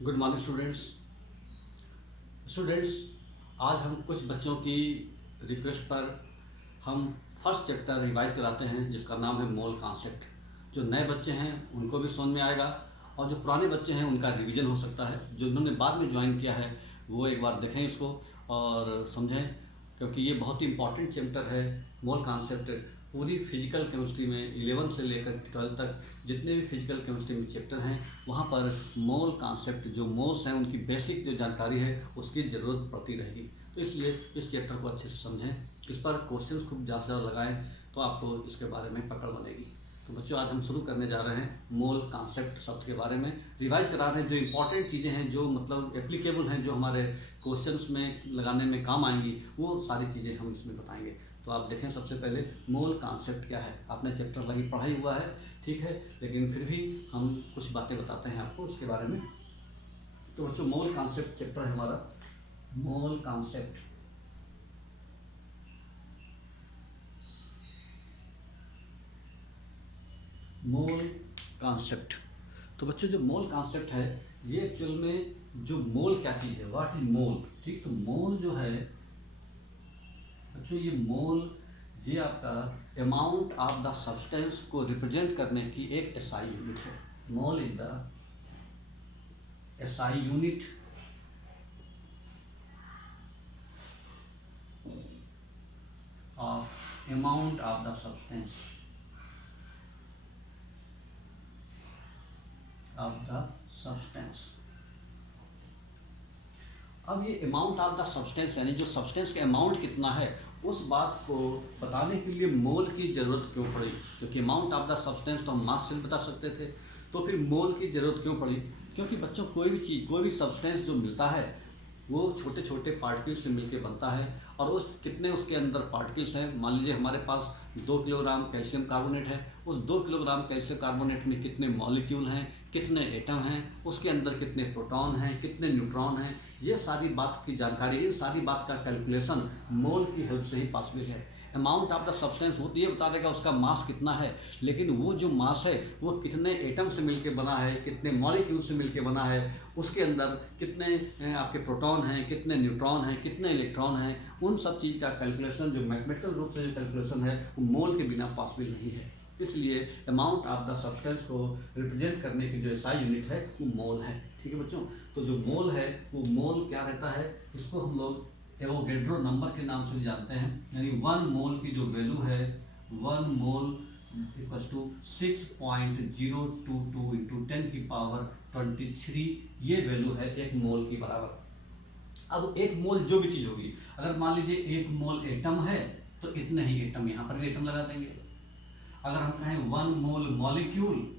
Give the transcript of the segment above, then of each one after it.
Good morning students. Students, आज हम कुछ बच्चों की रिक्वेस्ट पर हम फर्स्ट चैप्टर रिवाइज कराते हैं जिसका नाम है मोल कॉन्सेप्ट। जो नए बच्चे हैं उनको भी समझ में आएगा और जो पुराने बच्चे हैं उनका रिवीजन हो सकता है। जो उन्होंने बाद में ज्वाइन किया है वो एक बार देखें इसको और समझें, क्योंकि ये बहुत ही इंपॉर्टेंट चैप्टर है। मोल कॉन्सेप्ट पूरी फिजिकल केमिस्ट्री में 11 से लेकर 12 तक जितने भी फिजिकल केमिस्ट्री में चैप्टर हैं वहाँ पर मोल कॉन्सेप्ट, जो मोल्स हैं उनकी बेसिक जो जानकारी है उसकी ज़रूरत पड़ती रहेगी। तो इसलिए इस चैप्टर को अच्छे से समझें, इस पर क्वेश्चंस खूब ज़्यादा से ज़्यादा लगाएं तो आपको इसके बारे में पकड़ बनेगी। तो बच्चों, आज हम शुरू करने जा रहे हैं मोल कॉन्सेप्ट शब्द के बारे में। रिवाइज करा रहे हैं जो इंपॉर्टेंट चीज़ें हैं, जो मतलब एप्लीकेबल हैं, जो हमारे क्वेश्चंस में लगाने में काम आएंगी, वो सारी चीज़ें हम इसमें बताएंगे। तो आप देखें, सबसे पहले मोल कॉन्सेप्ट क्या है। आपने चैप्टर लगी पढ़ाई हुआ है, ठीक है, लेकिन फिर भी हम कुछ बातें बताते हैं आपको उसके बारे में। तो बच्चों, मोल कॉन्सेप्ट चैप्टर है हमारा। Mole concept, mole concept. तो बच्चों, जो मोल कॉन्सेप्ट है ये एक्चुअल में जो मोल क्या चीज़ है, व्हाट इज मोल। ठीक, तो मोल जो है बच्चों, ये मोल ये आपका अमाउंट ऑफ द सब्सटेंस को रिप्रेजेंट करने की एक एसआई यूनिट है। Mole is the SI unit of amount of the substance अब ये अमाउंट ऑफ द सब्सटेंस यानी जो सब्सटेंस का अमाउंट कितना है उस बात को बताने के लिए मोल की ज़रूरत क्यों पड़ी। क्योंकि अमाउंट ऑफ द सब्सटेंस तो हम मास से बता सकते थे, तो फिर मोल की ज़रूरत क्यों पड़ी। क्योंकि बच्चों, कोई भी चीज़, कोई भी सब्सटेंस जो मिलता है वो छोटे छोटे पार्टिकल्स से मिलकर बनता है। और उस कितने उसके अंदर पार्टिकल्स हैं, मान लीजिए हमारे पास 2 किलोग्राम कैल्शियम कार्बोनेट है। उस 2 किलोग्राम कैल्शियम कार्बोनेट में कितने मॉलिक्यूल हैं, कितने एटम हैं, उसके अंदर कितने प्रोटॉन हैं, कितने न्यूट्रॉन हैं, ये सारी बात की जानकारी, इन सारी बात का कैलकुलेशन मोल की हेल्प से ही पॉसिबल है। अमाउंट ऑफ द सब्सटेंस वो तो ये बता देगा उसका मास कितना है, लेकिन वो जो मास है वो कितने एटम से मिलके बना है, कितने मॉलिक्यूल से मिलके बना है, उसके अंदर कितने आपके प्रोटॉन हैं, कितने न्यूट्रॉन हैं, कितने इलेक्ट्रॉन हैं, उन सब चीज़ का कैलकुलेशन जो मैथमेटिकल रूप से जो कैलकुलेशन है वो मोल के बिना पॉसिबल नहीं है। इसलिए अमाउंट ऑफ द सब्सटेंस को रिप्रेजेंट करने की जो एसआई यूनिट है वो मोल है। ठीक है बच्चों, तो जो मोल है वो मोल क्या रहता है, इसको हम लोग एवोगैड्रो नंबर के नाम से जानते हैं। यानी 1 मोल की जो वैल्यू है, 1 मोल इक्वल्स टू 6.022 इंटू 10 की पावर 23, ये वैल्यू है 1 मोल की बराबर। अब 1 मोल जो भी चीज़ होगी, अगर मान लीजिए 1 मोल एटम है तो इतने ही एटम, यहाँ पर भी एटम लगा देंगे। अगर हम कहें 1 मोल मॉलिक्यूल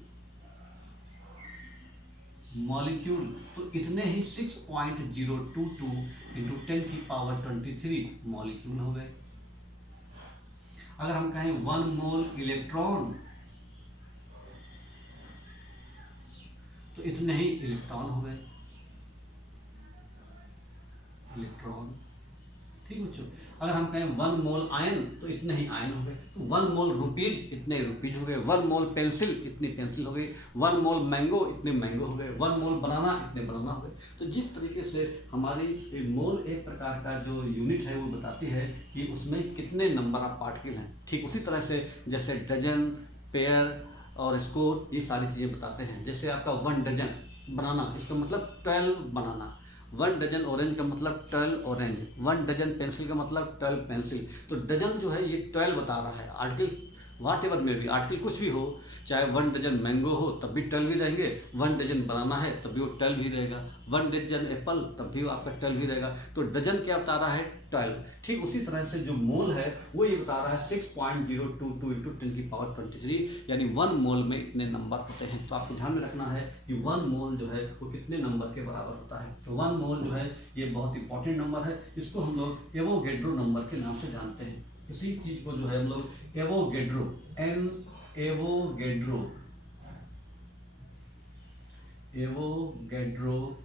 तो इतने ही 6.022 इंटू 10 की पावर 23 मॉलिक्यूल हो गए। अगर हम कहें 1 मोल इलेक्ट्रॉन तो इतने ही इलेक्ट्रॉन हो गए, इलेक्ट्रॉन। ठीक बच्चों, अगर हम कहें 1 मोल आयन तो इतने ही आयन हो गए। तो 1 मोल रुपीज इतने रुपीज हो गए, 1 मोल पेंसिल इतनी पेंसिल हो गई, 1 मोल मैंगो इतने मैंगो हो गए, 1 मोल बनाना इतने बनाना हो गए। तो जिस तरीके से हमारी मोल एक प्रकार का जो यूनिट है वो बताती है कि उसमें कितने नंबर ऑफ पार्टिकल हैं, ठीक उसी तरह से जैसे डजन, पेयर और स्कोर, ये सारी चीज़ें बताते हैं। जैसे आपका 1 डजन बनाना, इसका मतलब 12 बनाना। 1 डजन ऑरेंज का मतलब 12 ऑरेंज, 1 डजन पेंसिल का मतलब 12 पेंसिल। तो डजन जो है ये 12 बता रहा है। आर्टिकल वाट एवर में भी, आर्टिकल कुछ भी हो, चाहे 1 डजन मैंगो हो तब भी 12 ही रहेंगे, 1 डजन बनाना है तब भी वो 12 ही रहेगा, 1 डजन एप्पल तब भी आपका 12 ही रहेगा। तो डजन क्या बता रहा है, 12। ठीक उसी तरह से जो मोल है वो ये बता रहा है 6.022 इंटू 10 की पावर 23, यानी 1 मोल में इतने नंबर होते हैं। तो आपको ध्यान में रखना है कि 1 मोल जो है वो कितने नंबर के बराबर होता है। तो 1 मोल जो है ये बहुत इंपॉर्टेंट नंबर है, इसको हम लोग एवोगैड्रो नंबर के नाम से जानते हैं। इसी चीज को जो है हम लोग एवोगैड्रो, एवोगैड्रो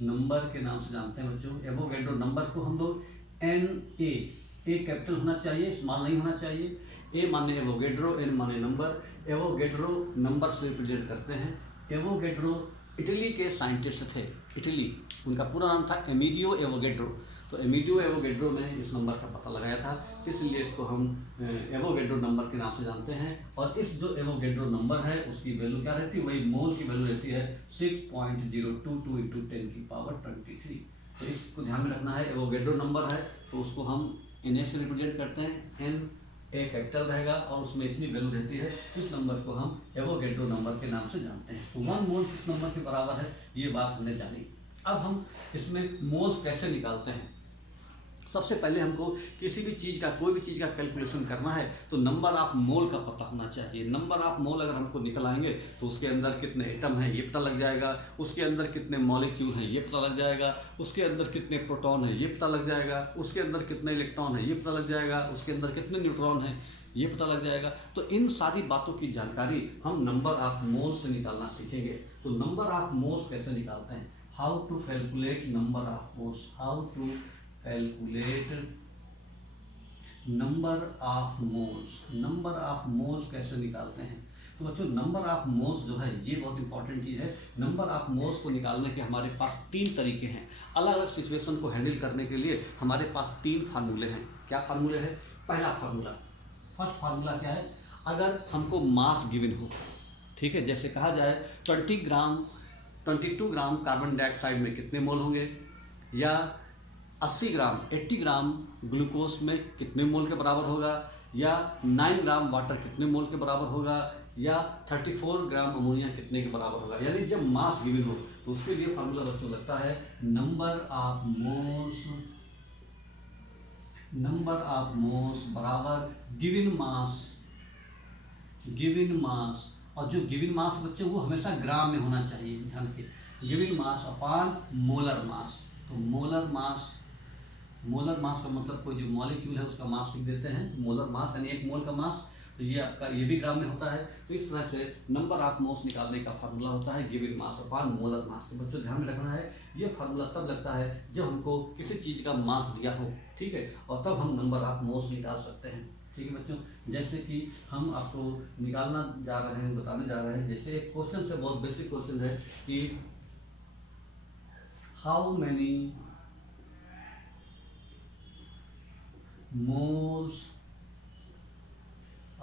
नंबर के नाम से जानते हैं बच्चों। एवोगैड्रो नंबर को हम लोग ए कैपिटल होना चाहिए, स्मॉल नहीं होना चाहिए। ए माने एवोगैड्रो, एन माने नंबर। एवोगैड्रो नंबर से रिप्रेजेंट करते हैं। एवोगैड्रो इटली के साइंटिस्ट थे। इटली, उनका पूरा नाम था एमिलियो एवोगेड्रो। तो एमिलियो एवोगेड्रो ने इस नंबर का पता लगाया था, इसलिए इसको हम एवोगेड्रो नंबर के नाम से जानते हैं। और इस जो एवोगेड्रो नंबर है उसकी वैल्यू क्या रहती है, वही मोल की वैल्यू रहती है 6.022 × 10⁻23। तो इसको ध्यान में रखना है। एवोगेड्रो नंबर है तो उसको हम Na से रिप्रेजेंट करते हैं, एन ए कैपिटल रहेगा और उसमें इतनी वैल्यू रहती है। इस नंबर को हम एवोगेड्रो नंबर के नाम से जानते हैं। तो 1 मोल किस नंबर के बराबर है, ये बात हमने जानी। अब हम इसमें मोल्स कैसे निकालते हैं। सबसे पहले हमको किसी भी चीज़ का, कोई भी चीज़ का कैलकुलेशन करना है तो नंबर ऑफ मोल का पता होना चाहिए। नंबर ऑफ मोल अगर हमको निकल आएंगे तो उसके अंदर कितने एटम हैं ये पता लग जाएगा, उसके अंदर कितने मॉलिक्यूल हैं ये पता लग जाएगा, उसके अंदर कितने प्रोटॉन हैं ये पता लग जाएगा, उसके अंदर कितने इलेक्ट्रॉन हैं ये पता लग जाएगा, उसके अंदर कितने न्यूट्रॉन हैं ये पता लग जाएगा। तो इन सारी बातों की जानकारी हम नंबर ऑफ मोल्स से निकालना सीखेंगे। तो नंबर ऑफ मोल्स कैसे निकालते हैं, how to calculate number of moles, how to calculate number of moles. Number of moles कैसे निकालते हैं। तो बच्चों नंबर ऑफ मोल्स जो है ये बहुत इंपॉर्टेंट चीज़ है। नंबर ऑफ मोल्स को निकालने के हमारे पास 3 तरीके हैं। अलग अलग सिचुएशन को हैंडल करने के लिए हमारे पास 3 फार्मूले हैं। क्या फार्मूले हैं, पहला फार्मूला, फर्स्ट फार्मूला क्या है, अगर हमको मास गिवन हो, ठीक है, जैसे कहा जाए 22 ग्राम कार्बन डाइऑक्साइड में कितने मोल होंगे, या 80 ग्राम ग्लूकोज में कितने मोल के बराबर होगा, या 9 ग्राम वाटर कितने मोल के बराबर होगा, या 34 ग्राम अमोनिया कितने के बराबर होगा। यानी जब मास गिवन हो तो उसके लिए फार्मूला बच्चों लगता है नंबर ऑफ मोल्स बराबर गिवन मास। और जो गिवन मास बच्चों वो हमेशा ग्राम में होना चाहिए, ध्यान के, given mass upon molar mass. तो मोलर मास का मतलब कोई जो मॉलिक्यूल है उसका मास लिख देते हैं, तो मोलर मास यानी 1 मोल का मास, तो ये आपका ये भी ग्राम में होता है। तो इस तरह से नंबर ऑफ मोल्स निकालने का फार्मूला होता है given mass upon molar mass. तो बच्चों ध्यान में रखना है, ये फार्मूला तब लगता है जब हमको किसी चीज़ का मास दिया हो, ठीक है, और तब हम नंबर ऑफ मोल्स निकाल सकते हैं। ठीक है बच्चों, जैसे कि हम आपको निकालना जा रहे हैं, बताने जा रहे हैं। जैसे एक क्वेश्चन से, बहुत बेसिक क्वेश्चन है कि how many moles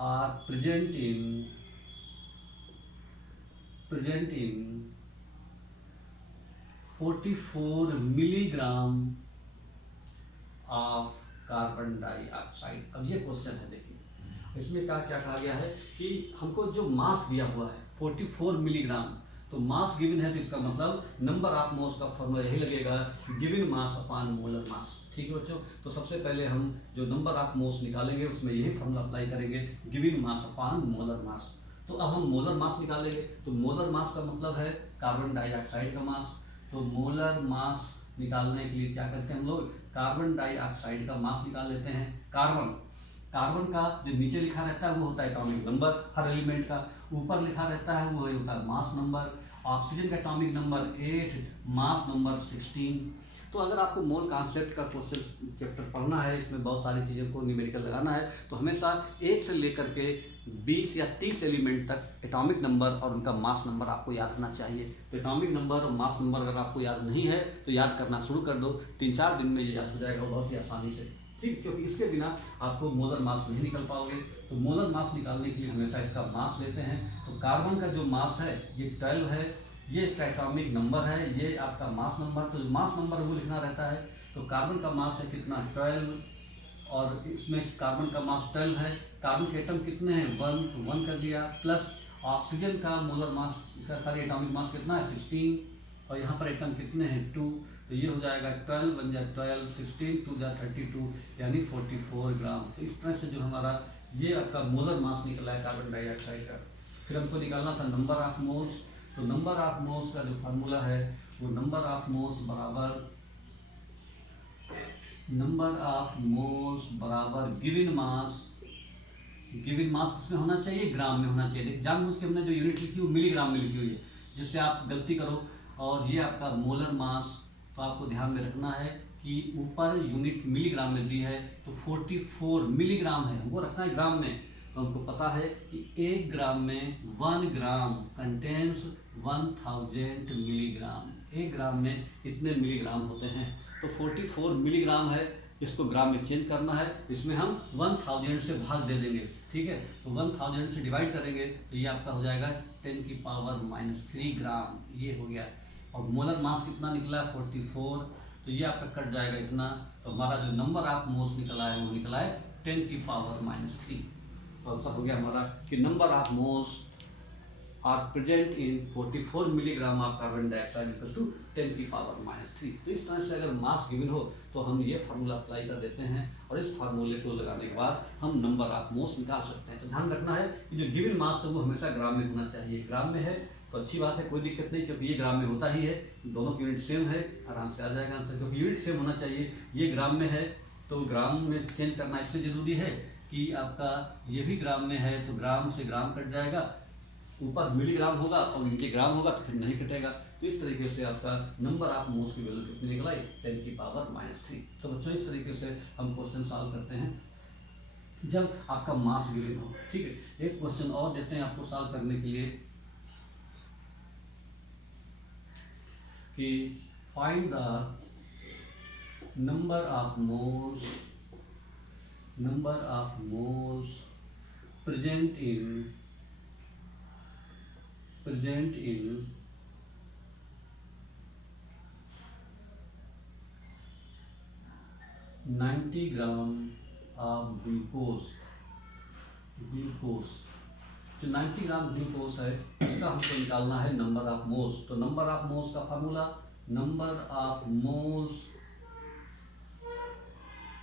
are present in 44 milligram of carbon dioxide. अब ये क्वेश्चन है, देखिए इसमें क्या कहा गया है कि हमको जो मास दिया हुआ है 44 मिलीग्राम, तो मास गिवन है तो इसका मतलब नंबर ऑफ मोल्स का फॉर्मूला यही लगेगा given mass upon molar mass. ठीक है बच्चों, तो सबसे पहले हम जो नंबर ऑफ मोल्स निकालेंगे उसमें यही फॉर्मूला अप्लाई करेंगे, given mass upon molar mass. तो अब हम मोलर मास निकालेंगे, तो मोलर मास का मतलब है कार्बन डाइऑक्साइड का मास। तो मोलर मास निकालने के लिए क्या करते हैं हम लोग, कार्बन डाइऑक्साइड का मास निकाल लेते हैं। कार्बन का जो नीचे लिखा रहता है वो होता है एटॉमिक नंबर हर एलिमेंट का, ऊपर लिखा रहता है वो होता है मास नंबर। ऑक्सीजन का एटॉमिक नंबर 8, मास नंबर 16। तो अगर आपको मोल कॉन्सेप्ट का क्वेश्चन चैप्टर पढ़ना है, इसमें बहुत सारी चीज़ों को न्यूमेरिकल लगाना है, तो हमेशा 1 से लेकर के 20 या 30 एलिमेंट तक एटॉमिक नंबर और उनका मास नंबर आपको याद रखना चाहिए। तो एटॉमिक नंबर और मास नंबर अगर आपको याद नहीं है तो याद करना शुरू कर दो, 3-4 दिन में ये याद हो जाएगा बहुत ही आसानी से, ठीक, क्योंकि इसके बिना आपको मोलर मास नहीं निकल पाओगे। तो मोलर मास निकालने के लिए हमेशा इसका मास लेते हैं। तो कार्बन का जो मास है ये 12 है, ये इसका एटॉमिक नंबर है, ये आपका मास नंबर। तो जो मास नंबर वो लिखना रहता है। तो कार्बन का मास है कितना, 12, और इसमें कार्बन का मास 12 है। कार्बन के एटम कितने हैं, 1 कर दिया, प्लस ऑक्सीजन का मोलर मास, इसका सारी एटॉमिक मास कितना है, 16, और यहाँ पर एटम कितने हैं, 2। तो ये हो जाएगा 12 बन जाए 12, 16 2 जा 32, यानी 44 ग्राम। तो इस तरह से जो हमारा ये आपका मोलर मास निकला है कार्बन डाइऑक्साइड का। फिर हमको निकालना था नंबर ऑफ मोल्स। तो नंबर ऑफ मोल्स का जो फार्मूला है वो नंबर ऑफ मोल्स बराबर गिवन मास किसमें होना चाहिए, ग्राम में होना चाहिए। देखिए जानबूझ के हमने जो यूनिट लिखी वो मिलीग्राम में लिखी हुई है, जिससे आप गलती करो। और ये आपका मोलर मास, तो आपको ध्यान में रखना है कि ऊपर यूनिट मिलीग्राम में दी है, तो 44 मिलीग्राम है, हमको रखना है ग्राम में। तो हमको पता है कि 1 ग्राम में 1 ग्राम कंटेन्स 1000 मिलीग्राम। एक ग्राम में कितने मिलीग्राम होते हैं? तो 44 मिलीग्राम है, इसको ग्राम में चेंज करना है, इसमें हम 1000 से भाग दे देंगे, ठीक है। तो 1000 से डिवाइड करेंगे तो ये आपका हो जाएगा 10⁻³ ग्राम, ये हो गया। और मोलर मास कितना निकला? 44, तो ये आपका कट जाएगा इतना, तो हमारा जो नंबर ऑफ मोल्स निकला है वो निकला है 10⁻³ तो आंसर हो गया हमारा कि number of moles are present in 44 milligram of carbon dioxide equals to 10⁻³। तो इस तरह से अगर मास गिवन हो तो हम ये फार्मूला अप्लाई कर देते हैं और इस फार्मूले को लगाने के बाद हम नंबर ऑफ मोल्स निकाल सकते हैं। तो ध्यान रखना है कि जो गिवन मास है वो हमेशा ग्राम में होना चाहिए। ग्राम में है तो अच्छी बात है, कोई दिक्कत नहीं, क्योंकि ये ग्राम में होता ही है, दोनों की यूनिट सेम है, आराम से आ जाएगा आंसर, क्योंकि यूनिट सेम होना चाहिए। ये ग्राम में है तो ग्राम में चेंज करना इसलिए ज़रूरी है कि आपका ये भी ग्राम में है तो ग्राम से ग्राम कट जाएगा, ऊपर मिलीग्राम होगा और नीचे ग्राम होगा तो फिर नहीं कटेगा। तो इस तरीके से आपका नंबर ऑफ मोल्स की वैल्यू कितनी निकला? 10⁻³ तो बच्चों इस तरीके से हम क्वेश्चन सॉल्व करते हैं जब आपका मास गिवन हो, ठीक है। एक क्वेश्चन और देते हैं आपको सॉल्व करने के लिए कि find the number of moles present in 90 gram of glucose. जो 90 ग्राम ग्लूकोज है इसका हमको निकालना है नंबर ऑफ मोल्स। तो नंबर ऑफ मोल्स का फार्मूला, नंबर ऑफ मोल्स,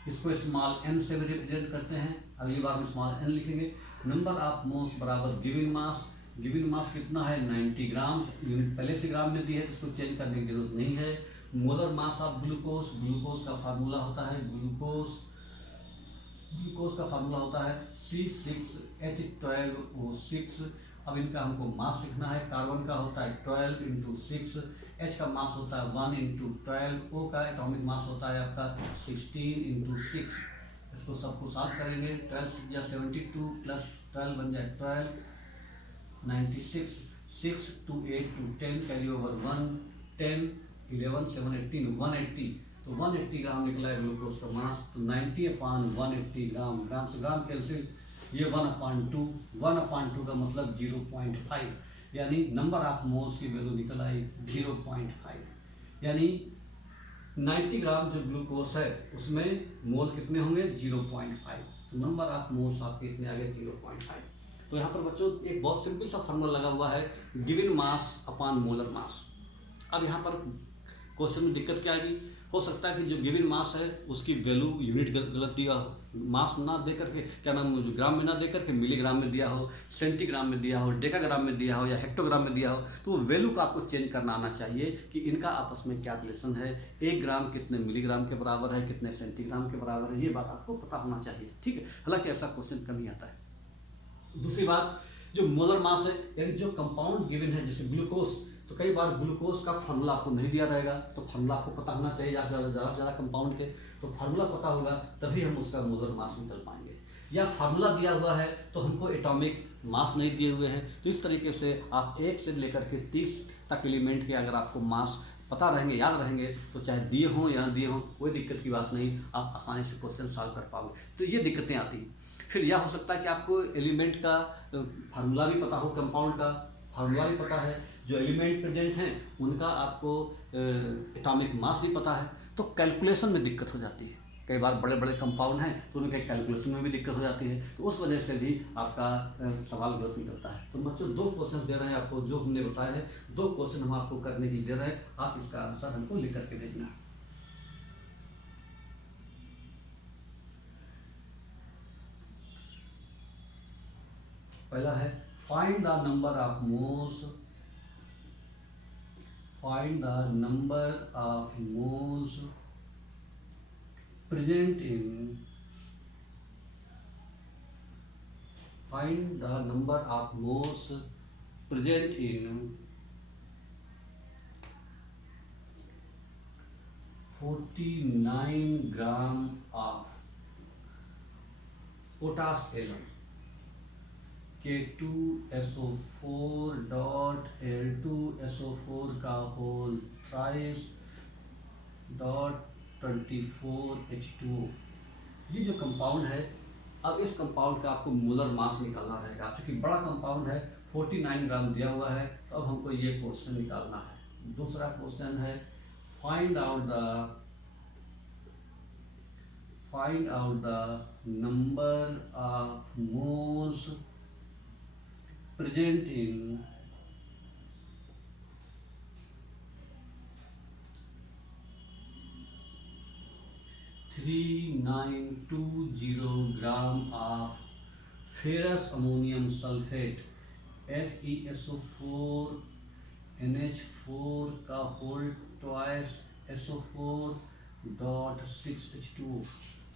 इसको स्मॉल n से भी रिप्रेजेंट करते हैं, अगली बार में स्मॉल n लिखेंगे। नंबर ऑफ मोल्स बराबर गिवन मास। गिवन मास कितना है? 90 ग्राम, यूनिट पहले से ग्राम में दी है तो इसको चेंज करने की जरूरत नहीं है। मोलर मास ऑफ ग्लूकोज का फार्मूला होता है, ग्लूकोज का फार्मूला होता है C6H12O6। अब इनका हमको मास लिखना है। कार्बन का होता है 12 × 6, H का मास होता है 1 × 12, O का एटॉमिक मास होता है आपका 16 × 6। इसको सबको सॉल्व करेंगे, 12 या 72 प्लस 12 बन जाए 12, 96, 6 2 8 2 10, कैरी ओवर 1, 10 11 7 18 180। तो 180 ग्राम निकला है ग्लूकोज का मास। तो 90/180 ग्राम, ग्राम से ग्राम कैंसिल, ये 1/2, 1/2 का मतलब 0.5, यानी नंबर ऑफ मोल्स की वैल्यू निकल आई 0.5। यानी 90 ग्राम जो ग्लूकोज है उसमें मोल कितने होंगे? 0.5। तो नंबर ऑफ मोल्स आपके इतने आ गए 0.5। तो यहाँ पर बच्चों एक बहुत सिंपल सा फार्मूला लगा हुआ है, given mass upon molar mass. अब यहाँ पर क्वेश्चन में दिक्कत क्या आएगी? हो सकता है कि जो गिवन मास है उसकी वैल्यू यूनिट गलत दिया हो, मास ना दे करके, क्या नाम, ग्राम में ना दे करके मिलीग्राम में दिया हो, सेंटीग्राम में दिया हो, डेकाग्राम में दिया हो या हेक्टोग्राम में दिया हो। तो वैल्यू को आपको चेंज करना आना चाहिए कि इनका आपस में क्या रिलेशन है, 1 ग्राम कितने मिलीग्राम के बराबर है, कितने सेंटीग्राम के बराबर है, ये बात आपको पता होना चाहिए, ठीक है। हालांकि ऐसा क्वेश्चन कम ही आता है। दूसरी बात, जो मोलर मास है यानी जो कंपाउंड गिवन है, जैसे ग्लूकोज, तो कई बार ग्लूकोज का फार्मूला आपको नहीं दिया रहेगा, तो फार्मूला आपको पता होना चाहिए ज़्यादा से ज़्यादा कंपाउंड के। तो फार्मूला पता होगा तभी हम उसका मोलर मास निकल पाएंगे। या फार्मूला दिया हुआ है तो हमको एटॉमिक मास नहीं दिए हुए हैं। तो इस तरीके से आप 1 से लेकर के 30 तक एलिमेंट के अगर आपको मास पता रहेंगे, याद रहेंगे, तो चाहे दिए हों या ना दिए हों कोई दिक्कत की बात नहीं, आप आसानी से क्वेश्चन सॉल्व कर पाओगे। तो ये दिक्कतें आती हैं। फिर यह हो सकता है कि आपको एलिमेंट का फार्मूला भी पता हो, कंपाउंड का फार्मूला भी पता है, जो एलिमेंट प्रेजेंट हैं उनका आपको एटॉमिक मास भी पता है, तो कैलकुलेशन में दिक्कत हो जाती है। कई बार बड़े बड़े कंपाउंड हैं तो उनके कैलकुलेशन में भी दिक्कत हो जाती है, तो उस वजह से भी आपका सवाल गलत निकलता है। तो बच्चों 2 क्वेश्चन दे रहे हैं आपको, जो हमने बताए हैं 2 क्वेश्चन हम आपको करने के लिए दे रहे हैं, आप इसका आंसर हमको लिख करके भेजना है। पहला है find the number of moles, find the number of moles present in, find the number of moles present in 49 gram of potash alum. K2SO4 dot Al2SO4 का होल थ्राइस डॉट 24H2O। ये जो कंपाउंड है, अब इस compound का आपको molar mass निकालना रहेगा। चूंकि बड़ा कंपाउंड है, 49 ग्राम दिया हुआ है, तो अब हमको ये क्वेश्चन निकालना है। दूसरा क्वेश्चन है find out the number of moles present in 3920 gram of ferrous ammonium sulphate FeSO4 NH4 का whole twice SO4 dot 6H2O।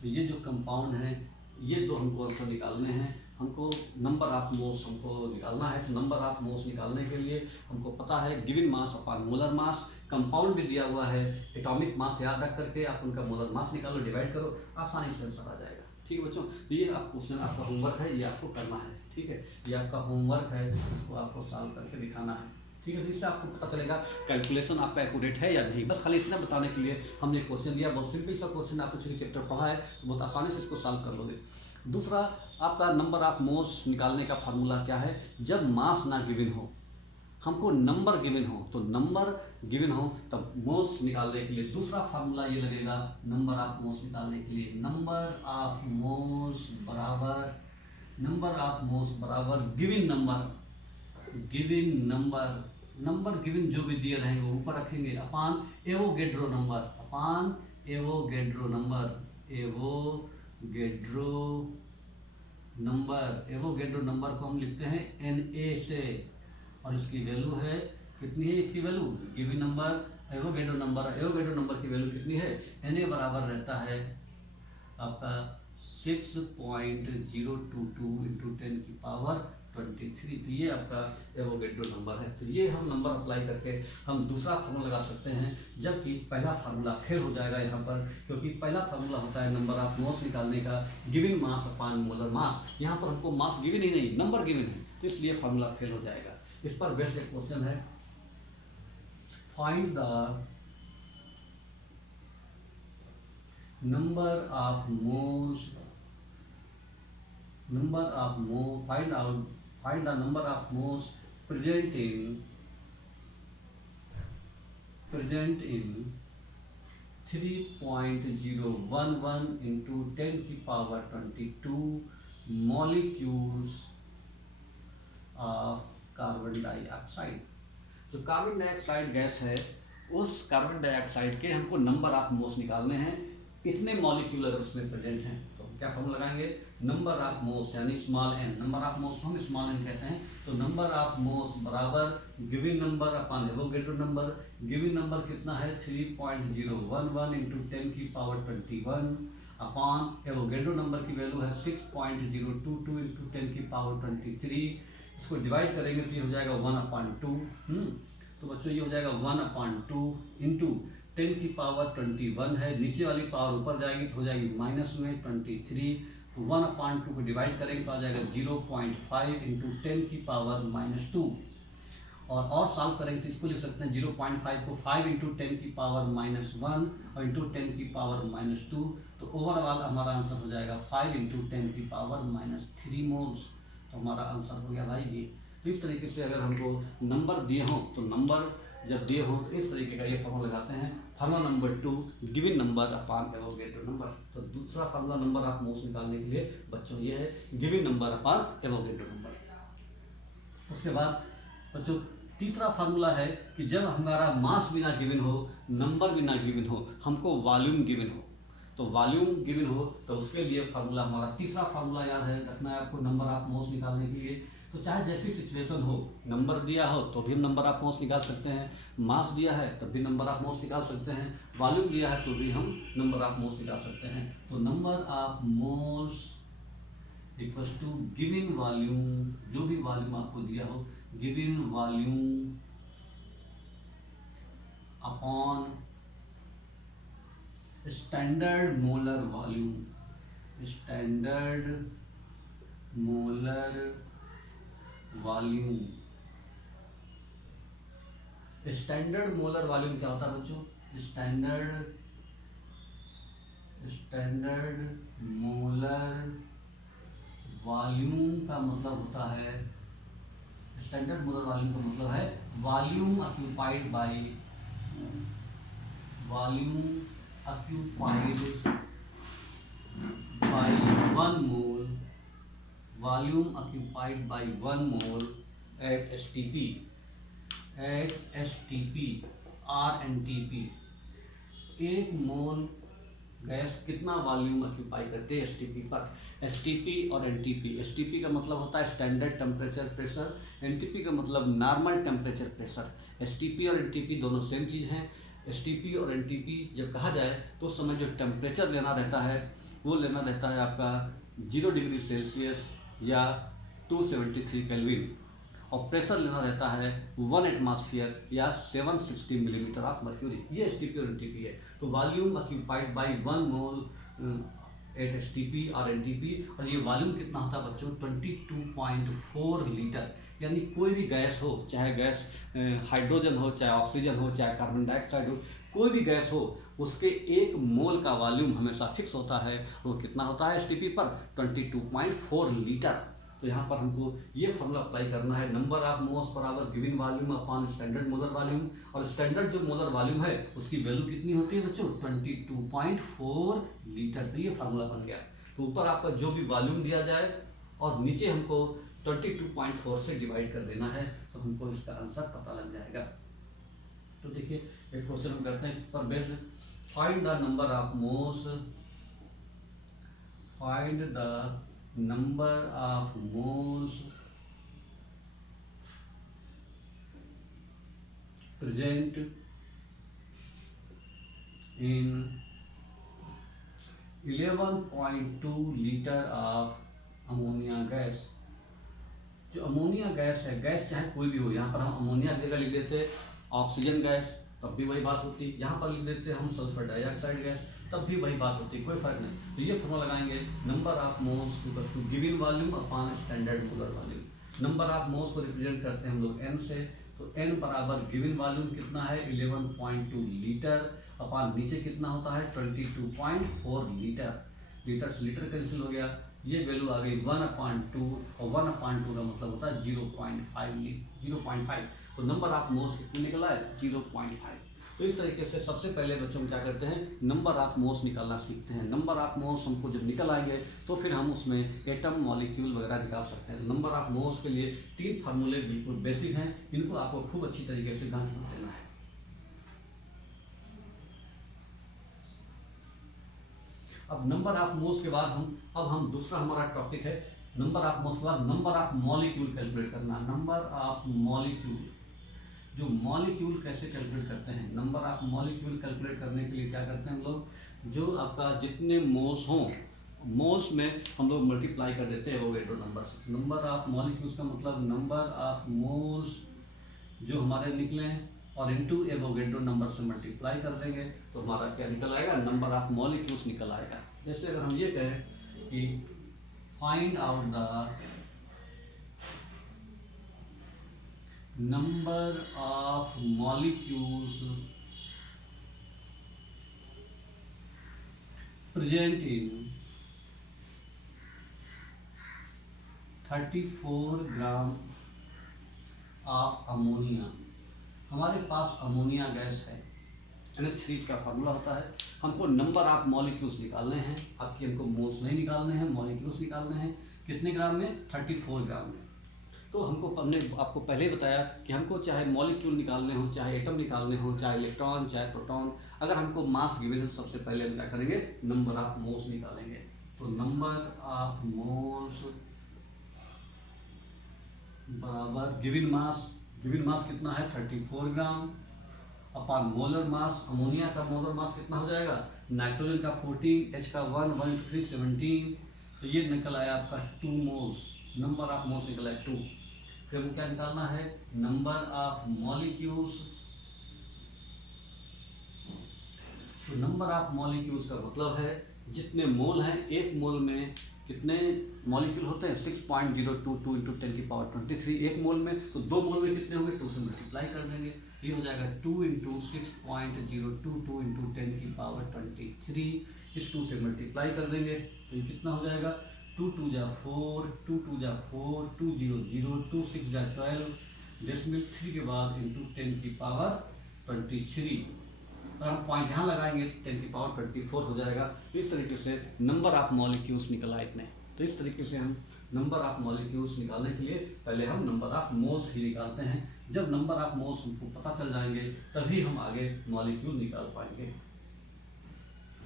तो ये जो कंपाउंड है, ये दो हमको आंसर निकालने हैं। हमको नंबर ऑफ मोल्स हमको निकालना है। तो नंबर ऑफ मोल्स निकालने के लिए हमको पता है given mass upon molar mass, compound भी दिया हुआ है, एटॉमिक मास याद रख करके आप उनका मोलर मास निकालो, डिवाइड करो, आसानी से आंसर आ जाएगा। ठीक है बच्चों, तो ये आप क्वेश्चन आपका होमवर्क है, ये आपको करना है। ठीक है, ये आपका होमवर्क है, इसको आपको सॉल्व करके दिखाना है। ठीक है, तो इससे आपको पता चलेगा कैलकुलेशन आपका एक्यूरेट है या नहीं। बस खाली इतना बताने के लिए हमने क्वेश्चन लिया। बहुत सिंपल सा क्वेश्चन, आपको चूँकि चैप्टर पढ़ा है तो बहुत आसानी से इसको सॉल्व कर लोगे। दूसरा, आपका नंबर ऑफ मोल्स निकालने का फार्मूला क्या है? जब मास ना गिवन हो, हमको नंबर गिवन हो, तो नंबर गिवन हो तब मोल्स निकालने के लिए दूसरा फार्मूला ये लगेगा। नंबर ऑफ मोल्स निकालने के लिए नंबर ऑफ मोल्स बराबर नंबर गिवन जो भी दिए रहेंगे वो ऊपर रखेंगे, अपान एवोगेड्रो नंबर को हम लिखते हैं Na से, और इसकी वैल्यू है कितनी है? इसकी value given number Avogadro number की वैल्यू कितनी है? Na बराबर रहता है आपका 6.022 इंटू 10 की पावर 23। तो ये आपका एवोगेड्रो नंबर है। तो ये हम नंबर अप्लाई करके हम दूसरा फार्मूला लगा सकते हैं, जबकि पहला फार्मूला फेल हो जाएगा यहाँ पर, क्योंकि पहला फार्मूला होता है नंबर ऑफ मोल्स निकालने का given mass upon molar mass. यहाँ पर हमको मास गिवन ही नहीं, नंबर गिवन है, तो इसलिए फार्मूला फेल हो जाएगा। इस पर बेस्ड एक क्वेश्चन है, find the number of moles find the number of moles present in 3.011 into 10 की power 22 molecules of carbon dioxide. जो कार्बन डाइऑक्साइड गैस है, उस कार्बन डाइऑक्साइड के हमको नंबर ऑफ मोल्स निकालने हैं। इतने मॉलिक्यूल अगर उसमें प्रेजेंट हैं तो क्या फॉर्मूला लगाएंगे? नंबर ऑफ मोल्स यानी small n, number of moles को हम स्मॉल n कहते हैं। तो नंबर ऑफ मोल्स बराबर given number upon Avogadro number. Given number कितना है? 3.011 इंटू 10 की पावर 21 अपॉन एवोगेड्रो नंबर की वैल्यू है 6.022 इंटू 10 की पावर 23। इसको डिवाइड करेंगे तो ये हो जाएगा 1/2। तो बच्चों ये हो जाएगा 1/2 इंटू 10 की पावर 21 है, नीचे वाली पावर ऊपर जाएगी तो हो जाएगी माइनस में 23। तो 1/2 को डिवाइड करेंगे तो आ जाएगा 0.5 इंटू 10 की पावर -2। और सॉल्व करेंगे तो इसको लिख सकते हैं 0.5 को 5 इंटू 10 की पावर -1 और इंटू 10 की पावर -2। तो ओवरऑल हमारा आंसर हो जाएगा 5 इंटू 10 की पावर -3 मोल्स। तो हमारा आंसर हो गया भाई ये। तो इस तरीके से अगर हमको नंबर दिए हों, तो नंबर जब दिए हों तो इस तरीके का ये फॉर्मूला लगाते हैं। Formula number 2 given number upon Avogadro number. तो दूसरा फार्मूला नंबर ऑफ मोल्स निकालने के लिए बच्चों ये है given number upon Avogadro number. उसके बाद बच्चों तीसरा फार्मूला है कि जब हमारा मास भी ना गिवन हो, नंबर भी ना गिवन हो, हमको वॉल्यूम गिवन हो। तो वॉल्यूम गिवन हो तो उसके लिए फार्मूला हमारा तीसरा फार्मूला याद है रखना है आपको नंबर ऑफ मोल्स निकालने के लिए। तो चाहे जैसी सिचुएशन हो, नंबर दिया हो तो भी हम नंबर ऑफ मोल्स निकाल सकते हैं, मास दिया है तब भी नंबर ऑफ मोल्स निकाल सकते हैं, वॉल्यूम दिया है तो भी हम नंबर ऑफ मोल्स निकाल सकते हैं। तो number of moles equals to given volume, जो भी वॉल्यूम आपको दिया हो, given volume upon standard molar volume. Standard molar volume. Standard molar volume क्या होता है बच्चों? स्टैंडर्ड मोलर वॉल्यूम का मतलब होता है, स्टैंडर्ड मोलर वॉल्यूम का मतलब है volume occupied by one mole, volume occupied by 1 mole at STP or NTP. एक मोल गैस कितना वॉल्यूम ऑक्यूपाई करते हैं एसटीपी पर? एसटीपी और एनटीपी। एसटीपी का मतलब होता है स्टैंडर्ड टेम्परेचर प्रेशर, एनटीपी का मतलब नॉर्मल टेम्परेचर प्रेशर। एसटीपी और एनटीपी दोनों सेम चीज़ हैं। एसटीपी और एनटीपी जब कहा जाए तो उस समय जो टेम्परेचर लेना रहता है वो लेना रहता है आपका 0 डिग्री सेल्सियस या 273 केल्विन, और प्रेशर लेना रहता है 1 एटमॉस्फेयर या 760 मिलीमीटर ऑफ मर्क्यूरी। ये एसटीपी और एनटीपी है। तो volume occupied by 1 mole at STP और एनटीपी, और ये वॉल्यूम कितना होता है बच्चों? 22.4 लीटर। यानी कोई भी गैस हो, चाहे गैस हाइड्रोजन हो, चाहे ऑक्सीजन हो, चाहे कार्बन डाइऑक्साइड हो, कोई भी गैस हो, उसके एक मोल का वॉल्यूम हमेशा फिक्स होता है। वो कितना होता है एसटीपी पर? 22.4 लीटर। तो यहाँ पर हमको ये फॉर्मूला अप्लाई करना है, number of moles per hour given volume upon standard molar volume. और स्टैंडर्ड जो मोलर वॉल्यूम है उसकी वैल्यू कितनी होती है बच्चों? 22.4 लीटर। तो ये फार्मूला बन गया। तो ऊपर आपका जो भी वॉल्यूम दिया जाए और नीचे हमको 22.4 से डिवाइड कर देना है, तो हमको इसका आंसर पता लग जाएगा। तो देखिए एक क्वेश्चन हम करते हैं इस पर based. Find the number of moles, find the number of moles present in 11.2 litre of ammonia gas. जो अमोनिया गैस है, गैस चाहे कोई भी हो, यहाँ पर हम अमोनिया की जगह लिख देते ऑक्सीजन गैस, तब भी वही बात होती। यहाँ पर लिख देते हम सल्फर डाइऑक्साइड गैस, तब भी वही बात होती, कोई फर्क नहीं। तो ये फॉर्मूला लगाएंगे, number of moles equals to given volume upon standard molar volume. Number of moles को रिप्रेजेंट करते हैं हम लोग n से, तो n बराबर गिवन वॉल्यूम कितना है 11.2 लीटर अपॉन नीचे कितना होता है 22.4 लीटर। लीटर से लीटर कैंसिल हो गया, ये वैल्यू आ गई 1/2, और 1/2 का मतलब होता है 0.5। तो नंबर ऑफ मोल्स कितने निकला है 0.5। तो इस तरीके से सबसे पहले बच्चों हम क्या करते हैं, नंबर ऑफ मोल्स निकालना सीखते हैं। नंबर ऑफ मोल्स हमको जब निकल आएंगे तो फिर हम उसमें एटम मॉलिक्यूल वगैरह निकाल सकते हैं। नंबर ऑफ मोल्स के लिए 3 फार्मूले बिल्कुल बेसिक हैं, इनको आपको खूब अच्छी तरीके से ध्यान देना है। अब नंबर ऑफ मोल्स के बाद हम दूसरा हमारा टॉपिक है नंबर ऑफ मोल्स के बाद नंबर ऑफ मॉलिक्यूल कैलकुलेट करना। नंबर ऑफ मॉलिक्यूल, जो मॉलिक्यूल कैसे कैलकुलेट करते हैं, नंबर ऑफ मॉलिक्यूल कैलकुलेट करने के लिए क्या करते हैं हम लोग, जो आपका जितने मोल्स हों, मोल्स में हम लोग मल्टीप्लाई कर देते हैं एवोगैड्रो नंबर से। नंबर ऑफ मॉलिक्यूल्स का मतलब नंबर ऑफ मोल्स जो हमारे निकले और इनटू एवोगैड्रो नंबर से मल्टीप्लाई कर देंगे तो हमारा क्या निकल आएगा, नंबर ऑफ मॉलिक्यूल्स निकल आएगा। जैसे अगर हम ये कहें कि find out the number of molecules present in 34 gram of ammonia. हमारे पास अमोनिया गैस है, NH3 का फार्मूला होता है। हमको नंबर ऑफ मॉलिक्यूल्स निकालने हैं, आपकी हमको मोल्स नहीं निकालने हैं, मॉलिक्यूल्स निकालने हैं। कितने ग्राम में 34 ग्राम में। तो हमको हमने आपको पहले ही बताया कि हमको चाहे मॉलिक्यूल निकालने हो, चाहे एटम निकालने हो, चाहे इलेक्ट्रॉन, चाहे प्रोटॉन, अगर हमको मास गिवन है सबसे पहले हम क्या करेंगे, नंबर ऑफ मोल्स निकालेंगे। तो नंबर ऑफ मोल्स बराबर गिवन मास। गिवन मास कितना है 34 ग्राम अपॉन मोलर मास। अमोनिया का मोलर मास कितना हो जाएगा, नाइट्रोजन का 14, H का 1, 1 3 17, तो ये निकल आया आपका 2 मोल्स। नंबर ऑफ मोल्स निकला है 2। फिर हमको क्या निकालना है, नंबर ऑफ मॉलिक्यूल्स। तो नंबर ऑफ मॉलिक्यूल्स का मतलब है जितने मोल हैं, एक मोल में कितने मॉलिक्यूल होते हैं 6.022 इंटू 10⁻23 एक मोल में, तो 2 मोल में कितने होंगे 2 से मल्टीप्लाई कर देंगे, ये हो जाएगा 2 इंटू 6.022 इंटू 10⁻23, इस 2 से मल्टीप्लाई कर देंगे तो ये कितना हो जाएगा 2 2 जा 4, 2 2 जा 4, 2 0 0, 2 6 जा 12, डेसिमल 3 के बाद इंटू 10⁻23, अगर हम पॉइंट यहाँ लगाएंगे 10⁻24 हो जाएगा। तो इस तरीके से नंबर ऑफ मॉलिक्यूल्स निकला इतने। तो इस तरीके से हम नंबर ऑफ मॉलिक्यूल्स निकालने के लिए पहले हम नंबर ऑफ मोल्स ही निकालते हैं। जब नंबर ऑफ मोल्स हमको पता चल जाएंगे तभी हम आगे मॉलिक्यूल निकाल पाएंगे।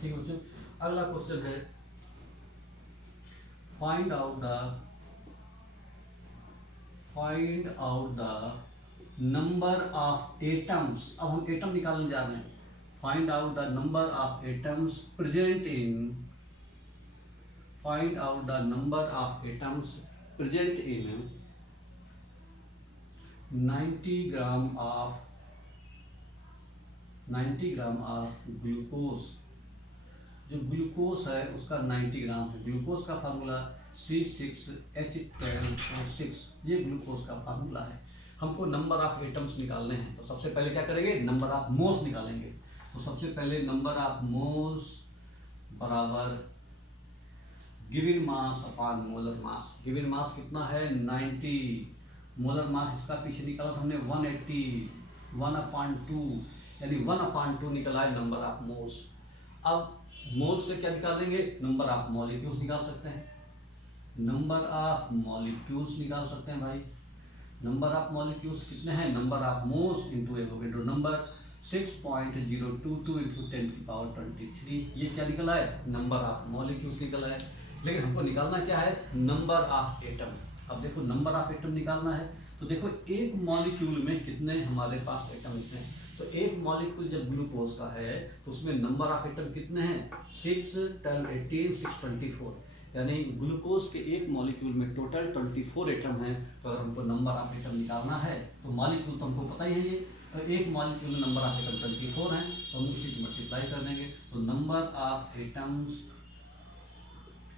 ठीक है बच्चों, अगला क्वेश्चन है find out the number of atoms. अब हम एटम निकालने जा रहे हैं। Find out the number of atoms present in 90 gram of glucose. जो ग्लूकोज है उसका 90 ग्राम है। ग्लूकोज का फार्मूला C6H12O6, ये ग्लूकोज का फार्मूला है। हमको नंबर ऑफ एटम्स निकालने हैं, तो सबसे पहले क्या करेंगे नंबर ऑफ मोल्स निकालेंगे। तो सबसे पहले नंबर ऑफ मोल्स बराबर given mass upon molar mass. Given mass कितना है 90, मोलर मास इसका पीछे निकाला था हमने 180, 1/2 यानी 1/2 निकला है नंबर ऑफ मोल्स। अब मोल्स से क्या निकालेंगे नंबर ऑफ मॉलिक्यूल्स निकाल सकते हैं। नंबर ऑफ मॉलिक्यूल्स निकाल सकते हैं भाई। नंबर ऑफ मॉलिक्यूल्स कितने हैं number of moles into Avogadro number 6.022 into 10⁻23, ये क्या निकला है नंबर ऑफ मॉलिक्यूल्स निकला है। लेकिन हमको निकालना क्या है नंबर ऑफ एटम। अब देखो नंबर ऑफ एटम निकालना है तो देखो एक मॉलिक्यूल में कितने हमारे पास एटम इतने हैं। तो एक मॉलिक्यूल जब ग्लूकोज का है तो उसमें नंबर ऑफ एटम कितने हैं 6, 12, 18, 6, 24, यानी ग्लूकोज के एक मॉलिक्यूल में टोटल 24 एटम हैं। तो अगर हमको नंबर ऑफ एटम निकालना है तो मॉलिक्यूल तो हमको पता ही है ये, तो एक मॉलिक्यूल में नंबर ऑफ एटम 24 हैं तो हम इसी से मल्टीप्लाई कर देंगे। तो number of atoms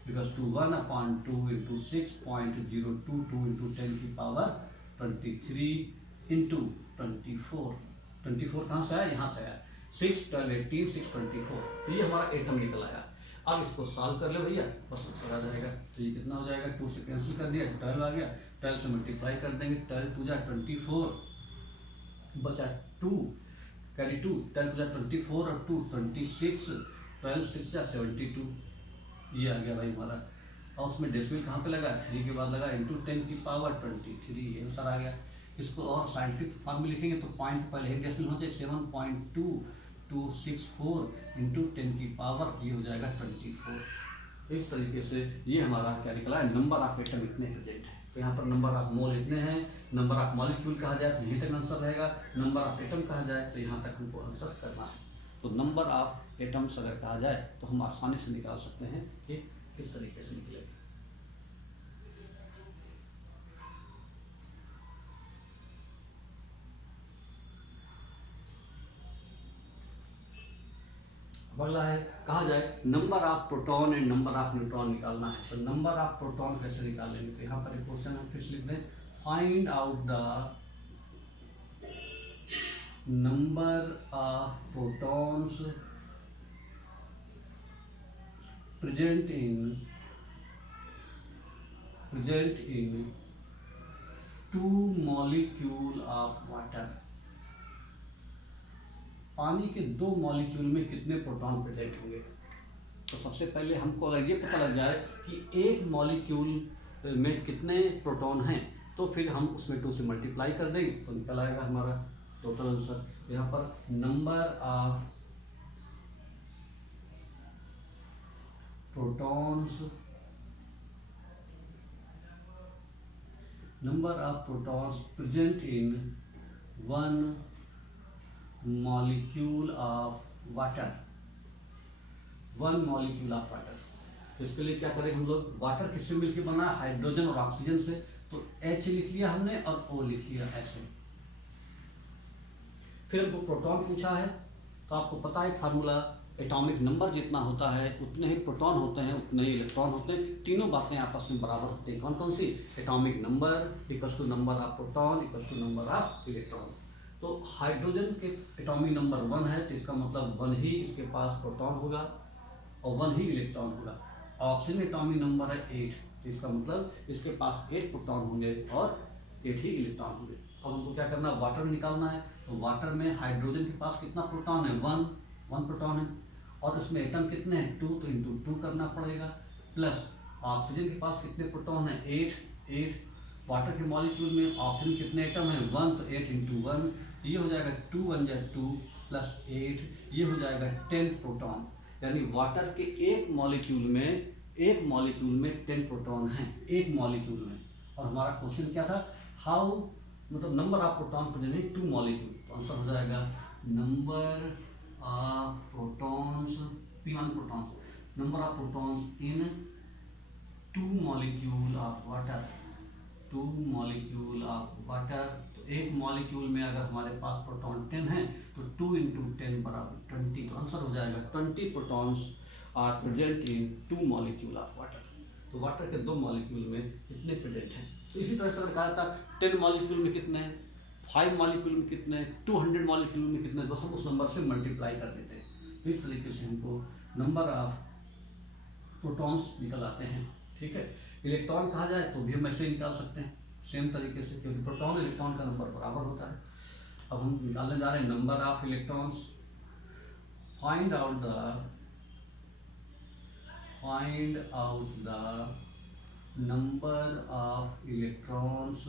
because to 1/2 into 6.022 into 10⁻23 into 24 कहाँ से आया यहाँ से आया 6, 12, 18, 6, 24, तो ये हमारा एटम निकल आया। अब इसको सॉल्व कर ले भैया बस आंसर आ जाएगा। तो ये कितना हो जाएगा 2 से कैंसिल कर दिया 12 आ गया, 12 से मल्टीप्लाई कर देंगे 12 2 जा 24 बचा 2 कैरी 2, 12 2 जा 24 और 2 26, 12 6 जा 72, ये आ गया भाई हमारा। और उसमें डेसिमल कहाँ पे लगा 3 के बाद लगा इंटू 10⁻23, ये आंसर आ गया। इसको और साइंटिफिक फॉर्म में लिखेंगे तो पॉइंट पहले एक डेसिमल हो जाए 7.2264 इंटू 10⁻, ये हो जाएगा 24। इस तरीके से ये हमारा क्या निकला है नंबर ऑफ एटम इतने प्रेजेंट है। तो यहाँ पर नंबर ऑफ मोल इतने हैं, नंबर ऑफ मॉलिक्यूल कहा जाए तो यहीं तक आंसर रहेगा, नंबर ऑफ एटम कहा जाए तो यहाँ तक हमको आंसर करना है। तो नंबर ऑफ एटम्स अगर कहा जाए तो हम आसानी से निकाल सकते हैं कि किस तरीके से निकलेगा। अगला है कहा जाए number of proton and number of neutron निकालना है। तो नंबर ऑफ प्रोटॉन कैसे निकालेंगे, तो यहाँ पर एक क्वेश्चन हम फिर लिख दें find out the number of protons present in 2 molecule of water. पानी के 2 मॉलिक्यूल में कितने प्रोटॉन प्रेजेंट होंगे। तो सबसे पहले हमको अगर ये पता लग जाए कि एक मॉलिक्यूल में कितने प्रोटॉन हैं तो फिर हम उसमें 2 से मल्टीप्लाई कर देंगे तो निकल आएगा हमारा टोटल आंसर। तो यहाँ पर number of protons present in 1 molecule of water. तो इसके लिए क्या करें हम लोग, वाटर किससे मिलकर बना है हाइड्रोजन और ऑक्सीजन से, तो H लिख लिया हमने और O लिख लिया ऐसे। फिर हमको प्रोटॉन पूछा है तो आपको पता है फार्मूला एटॉमिक नंबर जितना होता है उतने ही प्रोटॉन होते हैं, उतने ही इलेक्ट्रॉन होते हैं। तीनों बातें आपस में बराबर होती हैं। कौन कौन सी? Atomic number equals to number of proton equals to number of electron. तो हाइड्रोजन के एटॉमिक नंबर 1 है, तो इसका मतलब 1 ही इसके पास प्रोटॉन होगा और 1 ही इलेक्ट्रॉन होगा। ऑक्सीजन एटॉमिक नंबर है 8, तो इसका मतलब इसके पास 8 प्रोटॉन होंगे और 8 ही इलेक्ट्रॉन होंगे। अब हमको क्या करना है? वाटर निकालना है। तो वाटर में हाइड्रोजन के पास कितना प्रोटॉन है? 1 प्रोटॉन है, और उसमें एटम कितने हैं? 2, तो इंटू 2 करना पड़ेगा। प्लस ऑक्सीजन के पास कितने प्रोटॉन है? 8। वाटर के मॉलिक्यूल में ऑक्सीजन कितने एटम है? 1, तो 8 इंटू 1, ये हो जाएगा 2 1 जा 2 प्लस 8, ये हो जाएगा 10 प्रोटॉन। यानी वाटर के एक मॉलिक्यूल में 10 प्रोटॉन हैं, एक मॉलिक्यूल में। और हमारा क्वेश्चन क्या था? हाउ, मतलब number of proton present in 2 molecule. तो आंसर हो जाएगा number of protons, P1 protons, number of protons in 2 molecule of water, 2 molecule of water. तो एक मॉलिक्यूल में अगर हमारे पास प्रोटॉन 10 है तो 2 इंटू 10 बराबर 20, तो आंसर हो जाएगा 20 protons are present in 2 molecule of water. तो वाटर के 2 मॉलिक्यूल में इतने प्रेजेंट हैं। तो इसी तरह से अगर कहा जाता 10 मॉलिक्यूल में कितने हैं, 5 मॉलिक्यूल में कितने हैं, 200 मॉलिक्यूल में कितने, बस हम उस नंबर से मल्टीप्लाई कर देते हैं। तो इस तरीके से हमको नंबर ऑफ प्रोटॉन्स निकल आते हैं। ठीक है। इलेक्ट्रॉन कहा जाए तो भी हम ऐसे ही निकाल सकते हैं सेम तरीके से, क्योंकि प्रोटॉन इलेक्ट्रॉन का नंबर बराबर होता है। अब हम निकालने जा रहे हैं number of electrons. Find out the number of electrons,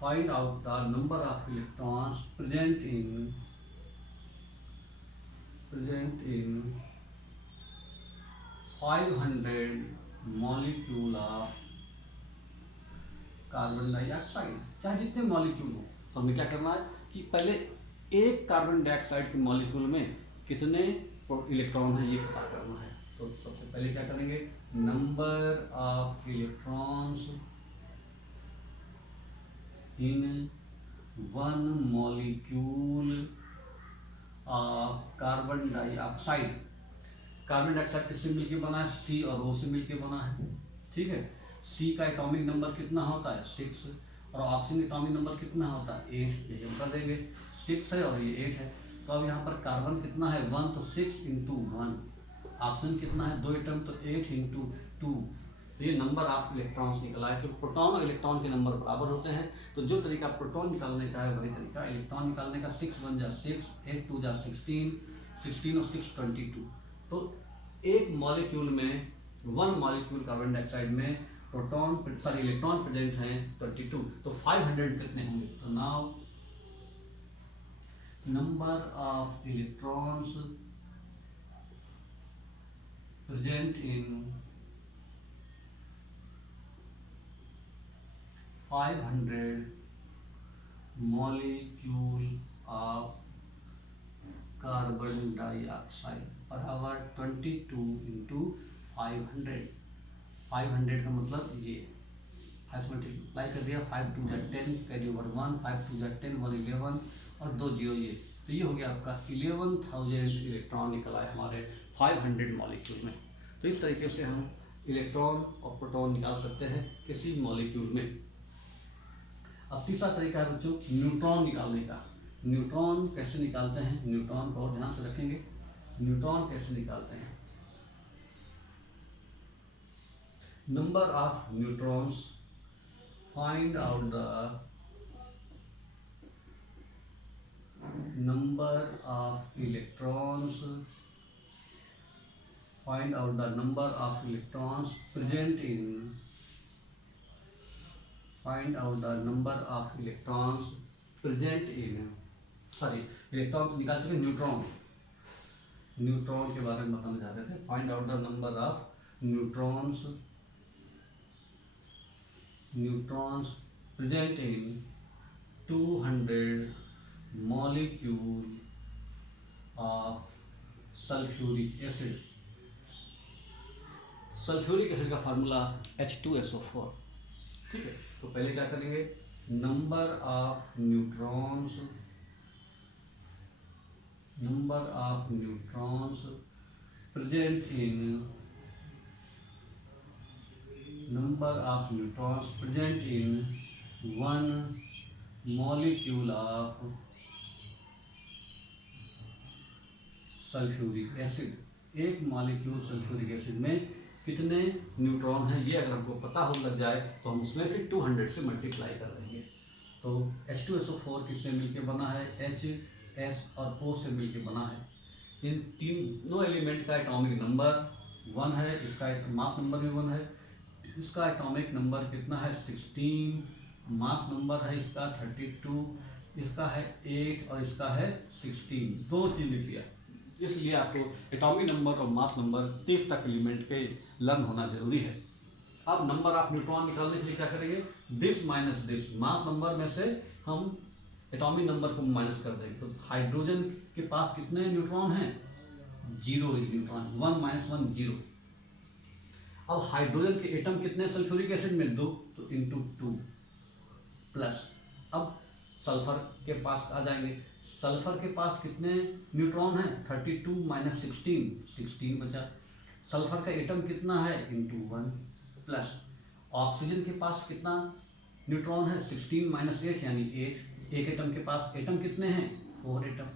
find out the number of electrons present in 500 molecule of carbon dioxide. चाहे जितने मॉलिक्यूल हो, तो हमें क्या करना है कि पहले एक कार्बन डाइऑक्साइड के मॉलिक्यूल में कितने इलेक्ट्रॉन है ये पता करना है। तो सबसे पहले क्या करेंगे? Number of electrons in 1 molecule of carbon dioxide. Carbon dioxide किससे मिलकर बना है? C और O से मिलकर बना है। ठीक है। C का एटॉमिक नंबर कितना होता है? 6, और ऑक्सीजन एटॉमिक नंबर कितना होता है? 8। ये हम कर देंगे, 6 है और ये 8 है। तो अब यहाँ पर कार्बन कितना है? 1, तो 6 इंटू 1। ऑक्सीजन कितना है? 2 एटम, तो 8 इंटू 2। तो ये नंबर ऑफ इलेक्ट्रॉन्स निकला है। क्योंकि प्रोटॉन और इलेक्ट्रॉन के नंबर बराबर होते हैं, तो जो तरीका प्रोटॉन निकालने का है वही तरीका इलेक्ट्रॉन निकालने का। 6 1 जा 6, 8 2 जा 16, 16 और 6 22। तो एक मॉलिक्यूल में 1 मॉलिक्यूल कार्बन डाइऑक्साइड में इलेक्ट्रॉन प्रेजेंट हैं 22। तो 500 कितने होंगे? तो now number of electrons present in 500 molecule of carbon dioxide बराबर 22 इंटू 500। 500 का मतलब ये 5 से मल्टीप्लाई कर दिया, 5 2 जा 10, कैरी ओवर 1, 5 2 जा 10, 1 11 और 2 0 ये। तो ये हो गया आपका 11,000 इलेक्ट्रॉन निकला है हमारे 500 मॉलिक्यूल में। तो इस तरीके से हम इलेक्ट्रॉन और प्रोटॉन निकाल सकते हैं किसी मॉलिक्यूल में। अब तीसरा तरीका है बच्चों न्यूट्रॉन निकालने का। न्यूट्रॉन कैसे निकालते हैं? न्यूट्रॉन को और ध्यान से रखेंगे। न्यूट्रॉन कैसे निकालते हैं? Number of neutrons, find out the number of electrons, find out the number of electrons present in, find out the number of electrons present in, sorry electron तो निकाल चुके, न्यूट्रॉन। न्यूट्रॉन के बारे में बताना चाहते थे। Find out the number of neutrons, neutrons present in 200 molecule of sulphuric acid. Sulphuric acid का फार्मूला H2SO4। ठीक है। तो पहले क्या करेंगे? Number of neutrons number of neutrons present in one molecule of sulphuric acid. एक मॉलिक्यूल सल्फ्यूरिक एसिड में कितने न्यूट्रॉन हैं ये अगर हमको पता हो लग जाए तो हम उसमें फिर 200 से मल्टीप्लाई कर देंगे। तो H2SO4 किससे मिलके बना है? H, S और O से मिलके बना है। इन तीनों एलिमेंट का एटॉमिक नंबर 1 है, इसका मास नंबर भी 1 है, इसका एटॉमिक नंबर कितना है? 16, मास नंबर है इसका 32, इसका है 8 और इसका है 16। दो चीज लिख लिया, इसलिए आपको एटॉमिक नंबर और मास नंबर 30 तक एलिमेंट के लर्न होना जरूरी है। अब नंबर ऑफ न्यूट्रॉन निकालने के लिए क्या करेंगे? This minus this, mass number में से हम एटॉमिक नंबर को माइनस कर देंगे। तो हाइड्रोजन के पास कितने न्यूट्रॉन हैं? 0 न्यूट्रॉन, 1 - 1 0। अब हाइड्रोजन के एटम कितने सल्फ्यूरिक एसिड में? 2, तो इंटू 2 प्लस। अब सल्फर के पास आ जाएंगे, सल्फर के पास कितने न्यूट्रॉन हैं? 32 - 16, 16 बचा। सल्फर का एटम कितना है? Into 1 plus. ऑक्सीजन के पास कितना न्यूट्रॉन है? 16 - 8 यानी 8। एक एटम के पास एटम कितने हैं? 4 एटम।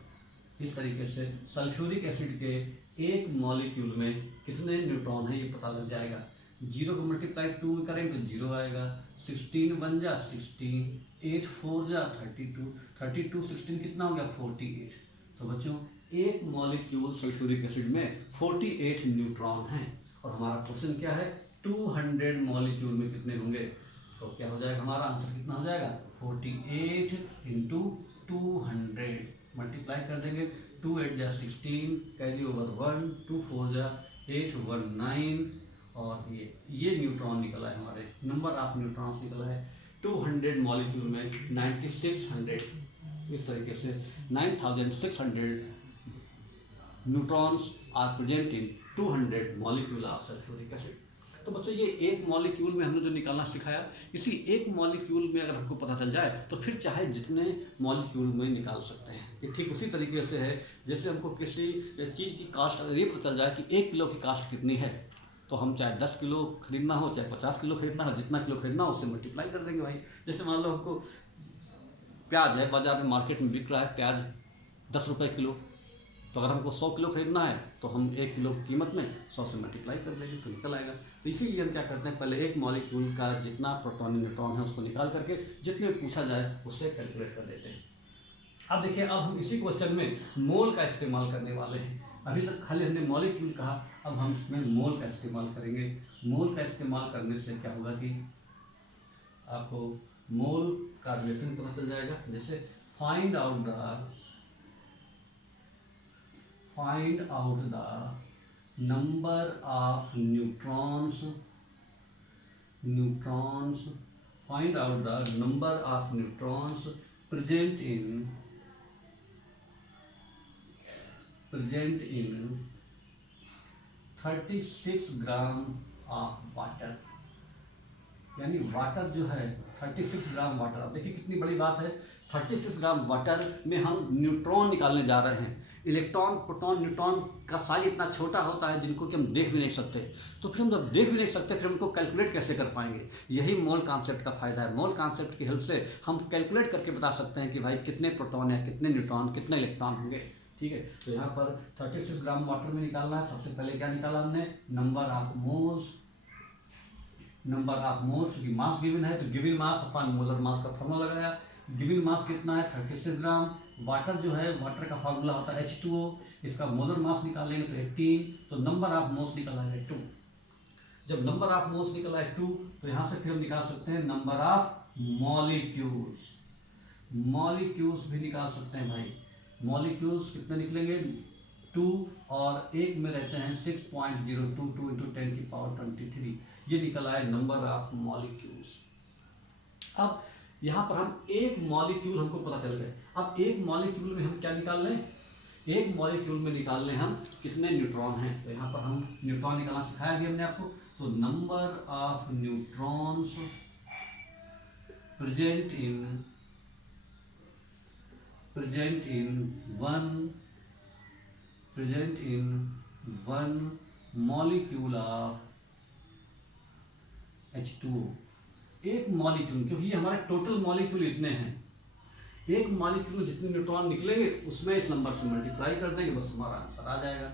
इस तरीके से सल्फ्यूरिक एसिड के एक मॉलिक्यूल में कितने न्यूट्रॉन है ये पता लग जाएगा। 0 को मल्टीप्लाई 2 में करेंगे तो 0 आएगा। 16 बन जा 16, 8 4 जा 32, 32 16 कितना हो गया? 48। तो बच्चों एक मॉलिक्यूल सल्फ्यूरिक एसिड में 48 न्यूट्रॉन हैं और हमारा क्वेश्चन क्या है? 200 मॉलिक्यूल में कितने होंगे? तो क्या हो जाएगा हमारा आंसर? कितना हो जाएगा? 48 × 200 मल्टीप्लाई कर देंगे। 2 8 जा 16, कैरी ओवर 1, 2 4 जा 8, 1 9 और ये न्यूट्रॉन निकला है, हमारे नंबर ऑफ न्यूट्रॉन्स निकला है 200 मॉलिक्यूल में 9600। इस तरीके से 9600 neutrons are present in 200 molecule of sulphuric acid. तो बच्चों ये एक मॉलिक्यूल में हमने जो निकालना सिखाया, इसी एक मॉलिक्यूल में अगर हमको पता चल जाए तो फिर चाहे जितने मॉलिक्यूल में निकाल सकते हैं। ये ठीक उसी तरीके से है जैसे हमको किसी चीज़ की कास्ट अगर ये पता चल जाए कि 1 किलो की कास्ट कितनी है, तो हम चाहे 10 किलो खरीदना हो चाहे 50 किलो खरीदना हो, जितना किलो खरीदना हो उससे मल्टीप्लाई कर देंगे भाई। जैसे मान लो हमको प्याज है, बाजार में मार्केट में बिक रहा है प्याज 10 रुपये किलो, तो अगर हमको 100 किलो खरीदना है तो हम 1 किलो की कीमत में 100 से मल्टीप्लाई कर देंगे तो निकल आएगा। तो इसीलिए हम क्या करते हैं, पहले एक मॉलिक्यूल का जितना प्रोटॉन न्यूट्रॉन है उसको निकाल करके जितने पूछा जाए उससे कैलकुलेट कर देते हैं। अब देखिए, अब हम इसी क्वेश्चन में मोल का इस्तेमाल करने वाले हैं। अभी तक खाली हमने मॉलिक्यूल कहा, अब हम इसमें मोल का इस्तेमाल करेंगे। मोल का इस्तेमाल करने से क्या होगा कि आपको मोल का रिलेशन पता चल जाएगा। जैसे find out the number of neutrons, find out the number of neutrons present in 36 gram of water. यानी वाटर जो है 36 ग्राम वाटर। अब देखिए कितनी बड़ी बात है, 36 ग्राम वाटर में हम न्यूट्रॉन निकालने जा रहे हैं। इलेक्ट्रॉन, प्रोटॉन, न्यूट्रॉन का साइज इतना छोटा होता है जिनको कि हम देख भी नहीं सकते। तो फिर हम जब देख भी नहीं सकते फिर हमको कैलकुलेट कैसे कर पाएंगे? यही मोल कॉन्सेप्ट का फ़ायदा है। मोल कॉन्सेप्ट की हेल्प से हम कैलकुलेट करके बता सकते हैं कि भाई कितने प्रोटॉन या कितने न्यूट्रॉन, कितने इलेक्ट्रॉन होंगे। ठीक है, तो यहाँ पर 36 ग्राम वाटर में निकालना है। सबसे पहले क्या निकाला हमने? नंबर ऑफ मोल्स, क्योंकि मास गिवन है तो given mass upon molar mass का फॉर्मूला लगाया। गिवन मास कितना है? 36 ग्राम। वाटर जो है, वाटर का फार्मूला होता है H2O, इसका मोलर मास निकालेंगे तो 18, तो नंबर ऑफ मोल्स निकला है 2। जब नंबर ऑफ मोल्स निकला है 2 तो यहाँ से फिर हम निकाल सकते हैं नंबर ऑफ मॉलिक्यूल्स भी निकाल सकते हैं भाई। मॉलिक्यूल्स कितने निकलेंगे? 2 और एक में रहते हैं 6.022 × 10⁻23। ये निकला है नंबर ऑफ मॉलिक्यूल्स। अब यहाँ पर हम एक मॉलिक्यूल हमको पता चल गए। अब एक मॉलिक्यूल में हम क्या निकाल लें? एक मॉलिक्यूल में निकाल लें हम कितने न्यूट्रॉन हैं। तो यहाँ पर हम न्यूट्रॉन निकालना सिखाया भी हमने आपको। तो number of neutrons present in 1 present in one molecule of H2O। एक मॉलिक्यूल, क्योंकि ये हमारे टोटल मॉलिक्यूल इतने हैं, एक मॉलिक्यूल में जितने न्यूट्रॉन निकलेंगे उसमें इस नंबर से मल्टीप्लाई कर देंगे, बस हमारा आंसर आ जाएगा।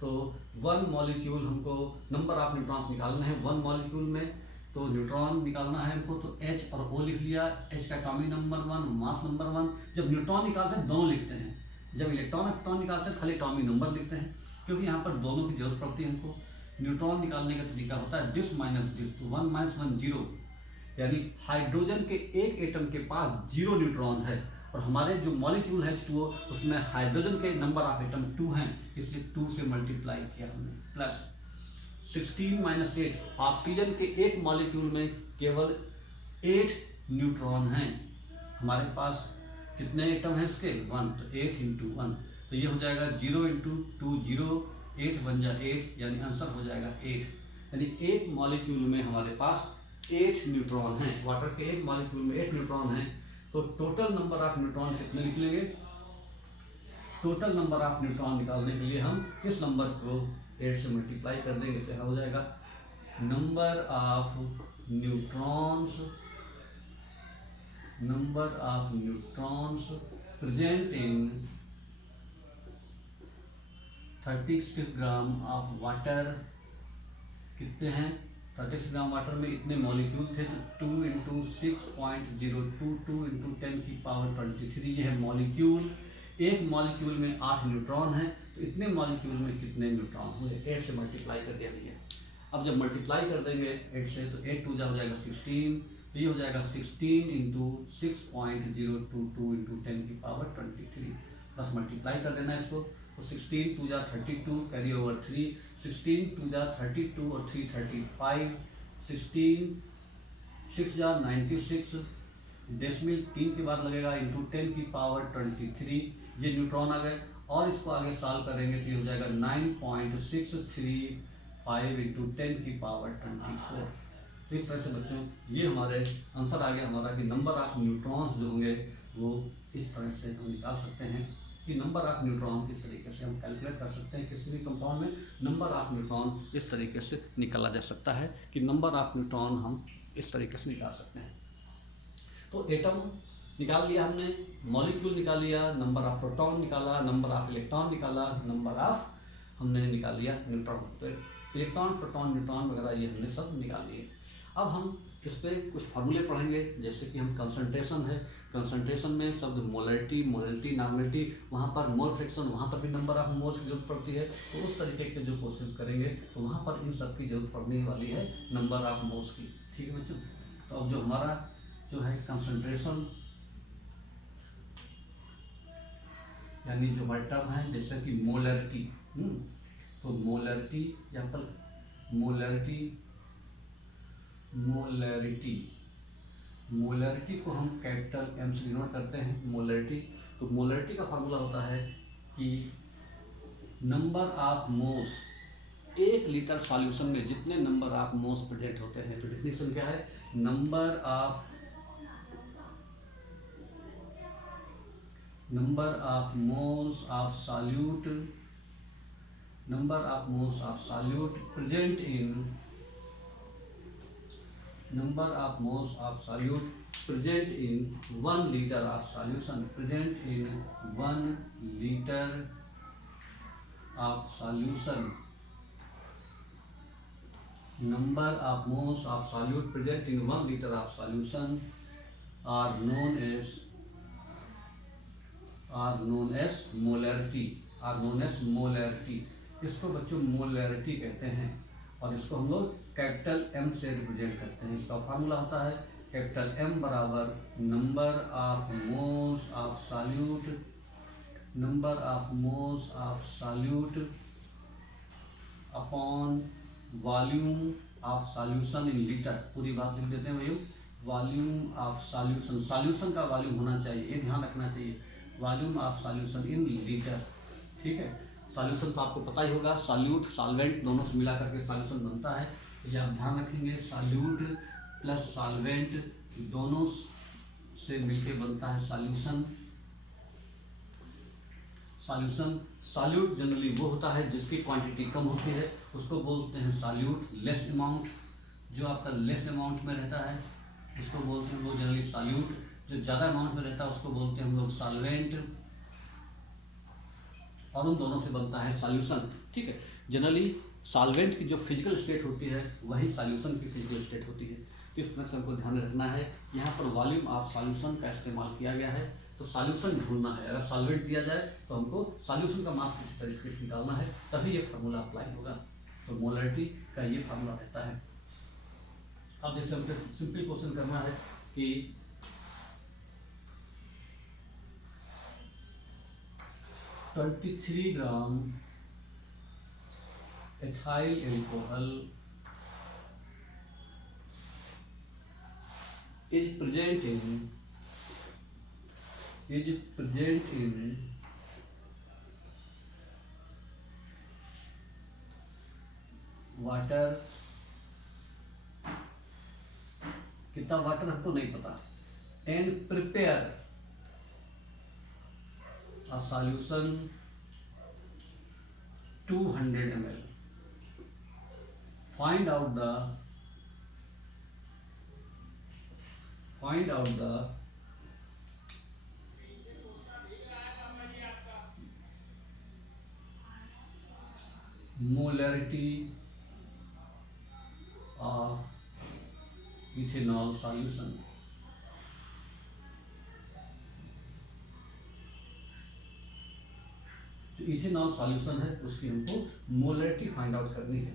तो वन मॉलिक्यूल, हमको नंबर ऑफ न्यूट्रॉन्स निकालना है वन मॉलिक्यूल में, तो न्यूट्रॉन निकालना है हमको, तो H और O लिख लिया। H का एटॉमिक नंबर 1, मास नंबर 1। जब न्यूट्रॉन निकालते हैं दोनों लिखते हैं, जब इलेक्ट्रॉन निकालते हैं खाली एटॉमिक नंबर लिखते हैं, क्योंकि यहाँ पर दोनों की जरूरत पड़ती है हमको। न्यूट्रॉन निकालने का तरीका होता है दिस माइनस दिस, तो 1 - 1 0, यानी हाइड्रोजन के एक एटम के पास 0 न्यूट्रॉन है, और हमारे जो मॉलिक्यूल है H2O उसमें हाइड्रोजन के नंबर ऑफ एटम 2 हैं, इसलिए 2 से मल्टीप्लाई किया हमने, प्लस 16 - 8। ऑक्सीजन के एक मॉलिक्यूल में केवल 8 न्यूट्रॉन हैं, हमारे पास कितने एटम हैं इसके 1, तो 8 × 1, तो ये हो जाएगा 0 × 2 0, 8 बन जा 8, यानी आंसर हो जाएगा 8। यानी एक मॉलिक्यूल में हमारे पास 8 न्यूट्रॉन हैं, वाटर के एक मॉलिक्यूल में 8 न्यूट्रॉन हैं, तो टोटल नंबर ऑफ न्यूट्रॉन कितने निकलेंगे? टोटल नंबर ऑफ न्यूट्रॉन निकालने के लिए हम इस नंबर को 8 से मल्टीप्लाई कर देंगे, तो हो जाएगा number of neutrons present in 36 gram of water. कितने हैं? 36 ग्राम वाटर में इतने मॉलिक्यूल थे, तो 2 × 6.022 × 10⁻23 ये है मॉलिक्यूल। एक मॉलिक्यूल में 8 न्यूट्रॉन हैं, तो इतने मॉलिक्यूल में कितने न्यूट्रॉन हुए? 8 से मल्टीप्लाई कर दिया भैया। अब जब मल्टीप्लाई कर देंगे 8 से, तो 8 2 हो जाएगा 16, तो ये हो जाएगा 16 × 6.022 × 10⁻23, बस मल्टीप्लाई कर देना इसको, तो 16 2 32, कैरी ओवर 3, 16 2 32 और 3 35, 16 6 96, डेसिमल 3 के बाद लगेगा इंटू 10⁻23, ये न्यूट्रॉन आ गए। और इसको आगे सॉल्व करेंगे तो ये हो जाएगा 9.635 × 10⁻24। तो इस तरह से बच्चों ये हमारे आंसर आ गया हमारा कि नंबर ऑफ न्यूट्रॉन्स जो होंगे वो इस तरह से हम निकाल सकते हैं कि नंबर ऑफ न्यूट्रॉन किस तरीके से हम कैलकुलेट कर सकते हैं। किसी भी कंपाउंड में नंबर ऑफ न्यूट्रॉन इस तरीके से निकाला जा सकता है कि नंबर ऑफ न्यूट्रॉन हम इस तरीके से निकाल सकते हैं। तो एटम निकाल लिया हमने, मॉलिक्यूल निकाल लिया, नंबर ऑफ प्रोटॉन निकाला, नंबर ऑफ इलेक्ट्रॉन निकाला, नंबर ऑफ हमने निकाल लिया न्यूट्रॉन। तो इलेक्ट्रॉन, प्रोटॉन, न्यूट्रॉन वगैरह ये हमने सब निकाल लिए। अब हम इस पर कुछ फार्मूले पढ़ेंगे, जैसे कि हम कंसंट्रेशन है, कंसंट्रेशन में शब्द मोलरिटी, नॉर्मलिटी, वहाँ पर मोल फ्रैक्शन, वहाँ पर भी नंबर ऑफ मोल्स की जरूरत पड़ती है। तो उस तरीके के जो क्वेश्चंस करेंगे तो वहाँ पर इन सब की जरूरत पड़ने वाली है नंबर ऑफ मोल्स की। ठीक है बच्चों। तो अब जो हमारा जो है कंसंट्रेशन, यानी जो हमारे टर्म है जैसे कि मोलरिटी, तो मोलरिटी, यहाँ पर मोलरिटी को हम कैपिटल M से डिनोट करते हैं मोलरिटी। तो मोलरिटी का फार्मूला होता है कि number of moles, 1 litre solution में जितने नंबर ऑफ मोल्स प्रेजेंट होते हैं। तो डेफिनेशन क्या है? Number of moles of solute present in number of moles of solute present in 1 liter of solution, number of moles of solute present in 1 liter of solution are known as molarity। इसको बच्चों molarity कहते हैं और इसको हम लोग capital M से represent करते हैं। इसका फार्मूला होता है कैपिटल M बराबर number of moles of solute upon volume of solution in litre. पूरी बात लिख देते हैं भैया, वॉल्यूम ऑफ सॉल्यूशन का वॉल्यूम होना चाहिए, ये ध्यान रखना चाहिए, volume of solution in litre. ठीक है। सॉल्यूशन तो आपको पता ही होगा, सॉल्यूट सॉल्वेंट दोनों से मिला करके सॉल्यूशन बनता है, तो ये आप ध्यान रखेंगे। सॉल्यूट प्लस सॉल्वेंट दोनों से मिलके बनता है सॉल्यूशन। सॉल्यूशन। सॉल्यूट जनरली वो होता है जिसकी क्वांटिटी कम होती है, उसको बोलते हैं सॉल्यूट। लेस अमाउंट, जो आपका लेस अमाउंट में रहता है उसको बोलते हैं वो जनरली सॉल्यूट। जो ज़्यादा अमाउंट में रहता है उसको बोलते हैं हम लोग सॉल्वेंट, और उन दोनों से बनता है सॉल्यूशन। ठीक है, जनरली सॉल्वेंट की जो फिजिकल स्टेट होती है वही सॉल्यूशन की फिजिकल स्टेट होती है। तो इस तरह से हमको ध्यान रखना है। यहाँ पर वॉल्यूम ऑफ सॉल्यूशन का इस्तेमाल किया गया है, तो सॉल्यूशन ढूंढना है। अगर सॉल्वेंट दिया जाए तो हमको सॉल्यूशन का मास किसी तरीके से निकालना है, तभी ये फार्मूला अप्लाई होगा। तो मोलरिटी का ये फार्मूला रहता है। अब जैसे हमको सिंपल क्वेश्चन करना है कि 23 gram ethyl alcohol is present in water. कितना वाटर हमको नहीं पता। And prepare a solution 200 ml. Find out the molarity of ethanol solution. जो इथेनॉल सॉल्यूशन है उसकी हमको मोलरिटी फाइंड आउट करनी है।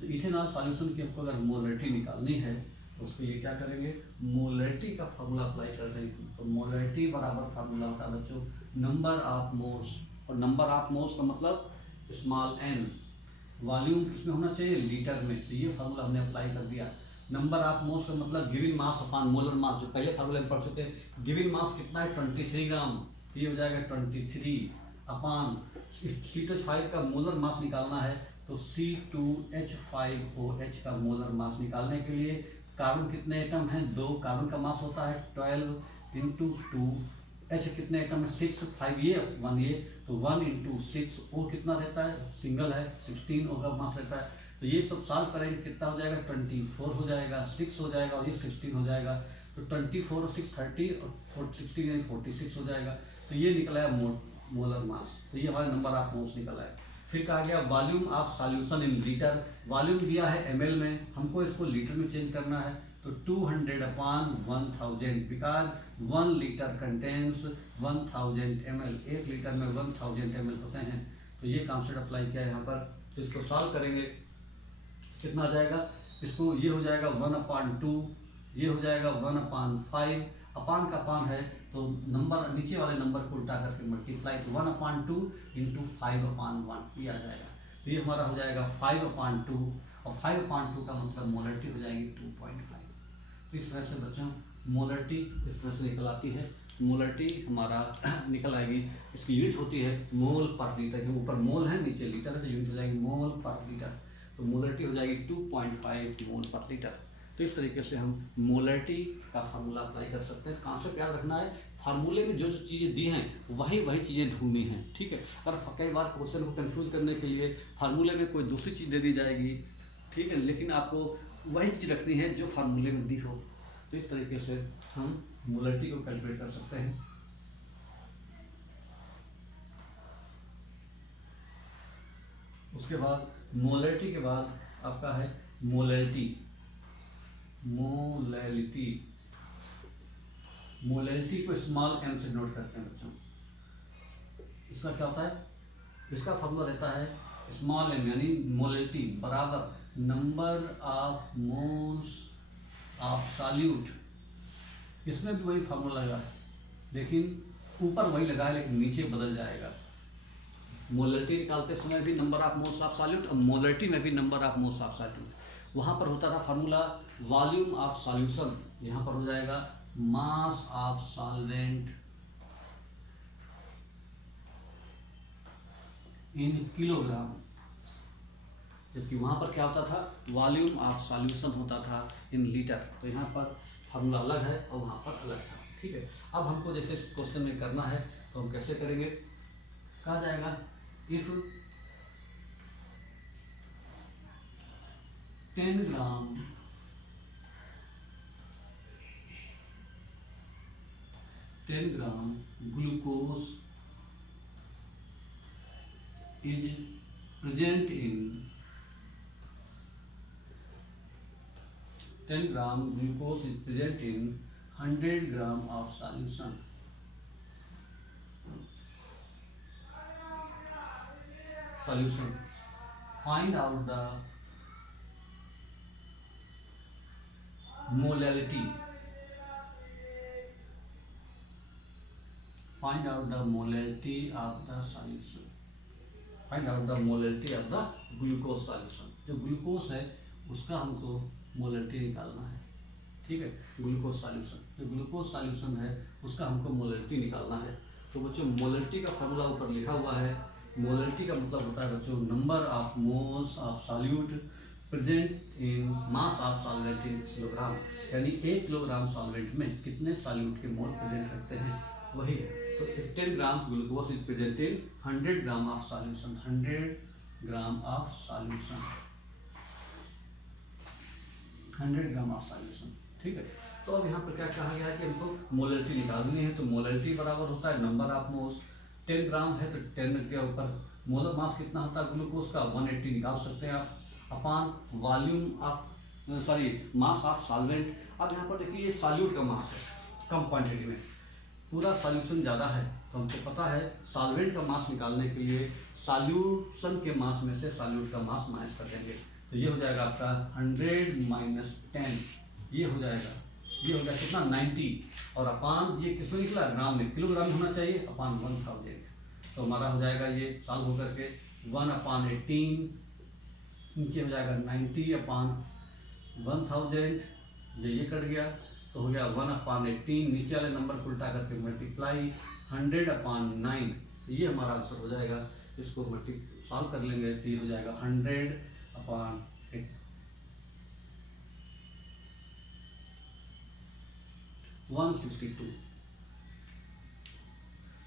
तो इथेनॉल सॉल्यूशन की हमको अगर मोलरिटी निकालनी है तो उसके लिए क्या करेंगे, मोलरिटी का फार्मूला अप्लाई कर देंगे। तो मोलरिटी बराबर फार्मूला होता है बच्चों नंबर ऑफ मोल्स, और नंबर ऑफ मोल्स का मतलब स्मॉल n। वॉल्यूम किसमें होना चाहिए, लीटर में। तो ये फार्मूला हमने अप्लाई कर दिया। नंबर ऑफ मोल्स का मतलब given mass upon molar mass, जो पहले फार्मूले में पढ़ चुके हैं। गिवन मास कितना है 23 ग्राम, तो ये हो जाएगा 23 अपॉन C2H5 का मोलर मास निकालना है। तो C2H5OH का मोलर मास निकालने के लिए कार्बन कितने एटम हैं, 2। कार्बन का मास होता है 12 × 2। H कितने एटम है, 6। 5 ये 1 ये, तो 1 × 6। O कितना रहता है, सिंगल है, 16 O का मास रहता है। तो ये सब सॉल्व करेंगे कितना हो जाएगा, 24 हो जाएगा, 6 हो जाएगा और ये 16 हो जाएगा। तो 24 और 6 30 और 16 यानी 46 हो जाएगा। तो ये निकला है मोलर मास। तो ये हमारे नंबर ऑफ मोल्स निकला है। फिर कहा गया volume of solution in litre. Volume दिया है ml में, हमको इसको लीटर में चेंज करना है। तो 200/1000 because 1 litre contains 1000 ml। 1 litre में 1000 ml होते हैं। तो ये कॉन्सेप्ट अप्लाई किया है यहाँ पर। तो इसको सॉल्व करेंगे कितना आ जाएगा, इसको ये हो जाएगा 1/2, ये हो जाएगा 1/5। अपान का पान है तो नंबर नीचे वाले नंबर को उल्टा करके मल्टीप्लाई, तो 1/2 × 5/1 ये आ जाएगा। तो ये हमारा हो जाएगा 5/2, और 5/2 का मतलब मोलरिटी हो जाएगी 2.5। तो इस तरह से बच्चों मोलरिटी इस तरह से निकल आती है। मोलरिटी हमारा निकल आएगी, इसकी यूनिट होती है मोल पर लीटर। ऊपर मोल है नीचे लीटर है, तो यूनिट हो जाएगी मोल पर लीटर। तो मोलरिटी हो जाएगी 2.5 मोल पर लीटर। तो इस तरीके से हम मोलरिटी का फार्मूला अप्लाई कर सकते हैं। कॉन्सेप्ट याद रखना है, फार्मूले में जो जो चीज़ें दी हैं वही चीज़ें ढूंढनी हैं। ठीक है, और कई बार क्वेश्चन को कंफ्यूज करने के लिए फार्मूले में कोई दूसरी चीज़ दे दी जाएगी, ठीक है, लेकिन आपको वही चीज़ रखनी है जो फार्मूले में दी हो। तो इस तरीके से हम मोलरिटी को कैलकुलेट कर सकते हैं। उसके बाद मोलरिटी के बाद आपका है मोलैलिटी। मोलैलिटी को स्मॉल m से नोट करते हैं बच्चों। इसका क्या होता है, इसका फॉर्मूला रहता है स्मॉल m यानी मोलैलिटी बराबर number of moles of solute. इसमें भी वही फार्मूला लगा है, लेकिन ऊपर वही लगा है लेकिन नीचे बदल जाएगा। मोलरिटी निकालते समय भी number of moles of solute, और मोलरिटी में भी number of moles of solute. वहाँ पर होता था फार्मूला वॉल्यूम ऑफ सॉल्यूशन, यहाँ पर हो जाएगा mass of solvent in kilogram, जबकि वहाँ पर क्या होता था, वॉल्यूम ऑफ सॉल्यूशन होता था इन लीटर। तो यहाँ पर फार्मूला अलग है और वहाँ पर अलग था। ठीक है, अब हमको जैसे क्वेश्चन में करना है तो हम कैसे करेंगे, कहा जाएगा if 10 gram glucose is present in 10 gram glucose is present in 100 gram of solution. Find out the molality. Find out the molality of the solution. Find out the molality of the glucose solution. जो glucose है उसका हमको molarity निकालना है, ठीक है। Glucose solution, जो glucose solution है उसका हमको मोलरिटी निकालना है। तो बच्चों मोलरिटी का फॉर्मूला ऊपर लिखा हुआ है। मोलरिटी का मतलब होता है बच्चों number of moles of solute present in mass of solvent in kilogram, यानी 1 किलोग्राम सॉल्वेंट में कितने सॉल्यूट के मोल प्रेजेंट रखते हैं, वही है। तो if 10 grams glucose is present in 100 gram of solution, 100 gram of solution, 100 gram of solution, ठीक है। तो अब यहाँ पर क्या कहा गया है कि हमको मोलरिटी निकालनी है। तो मोलरिटी बराबर होता है नंबर ऑफ मोल्स। 10 ग्राम है तो 10 के ऊपर मोलर मास कितना होता है ग्लूकोज का, 180 निकाल सकते हैं आप, upon volume of mass of solvent. अब यहाँ पर देखिए ये सॉल्यूट का मास है कम क्वांटिटी में, पूरा सॉल्यूशन ज़्यादा है, तो हमको पता है सॉल्वेंट का मास निकालने के लिए सॉल्यूशन के मास में से सॉल्यूट का मास माइनस कर देंगे। तो ये हो जाएगा आपका 100 माइनस 10, ये हो जाएगा कितना 90, और अपान ये किसमें निकला ग्राम में, किलोग्राम होना चाहिए, अपान 1000। तो हमारा हो जाएगा ये सॉल्व होकर के 1/18, नीचे हो जाएगा 90 अपान 1000, ये कट गया तो हो गया 1/18, नीचे वाले नंबर को उल्टा करके मल्टीप्लाई 100/9, ये हमारा आंसर हो जाएगा। इसको सॉल्व कर लेंगे तो ये हो जाएगा 100/162,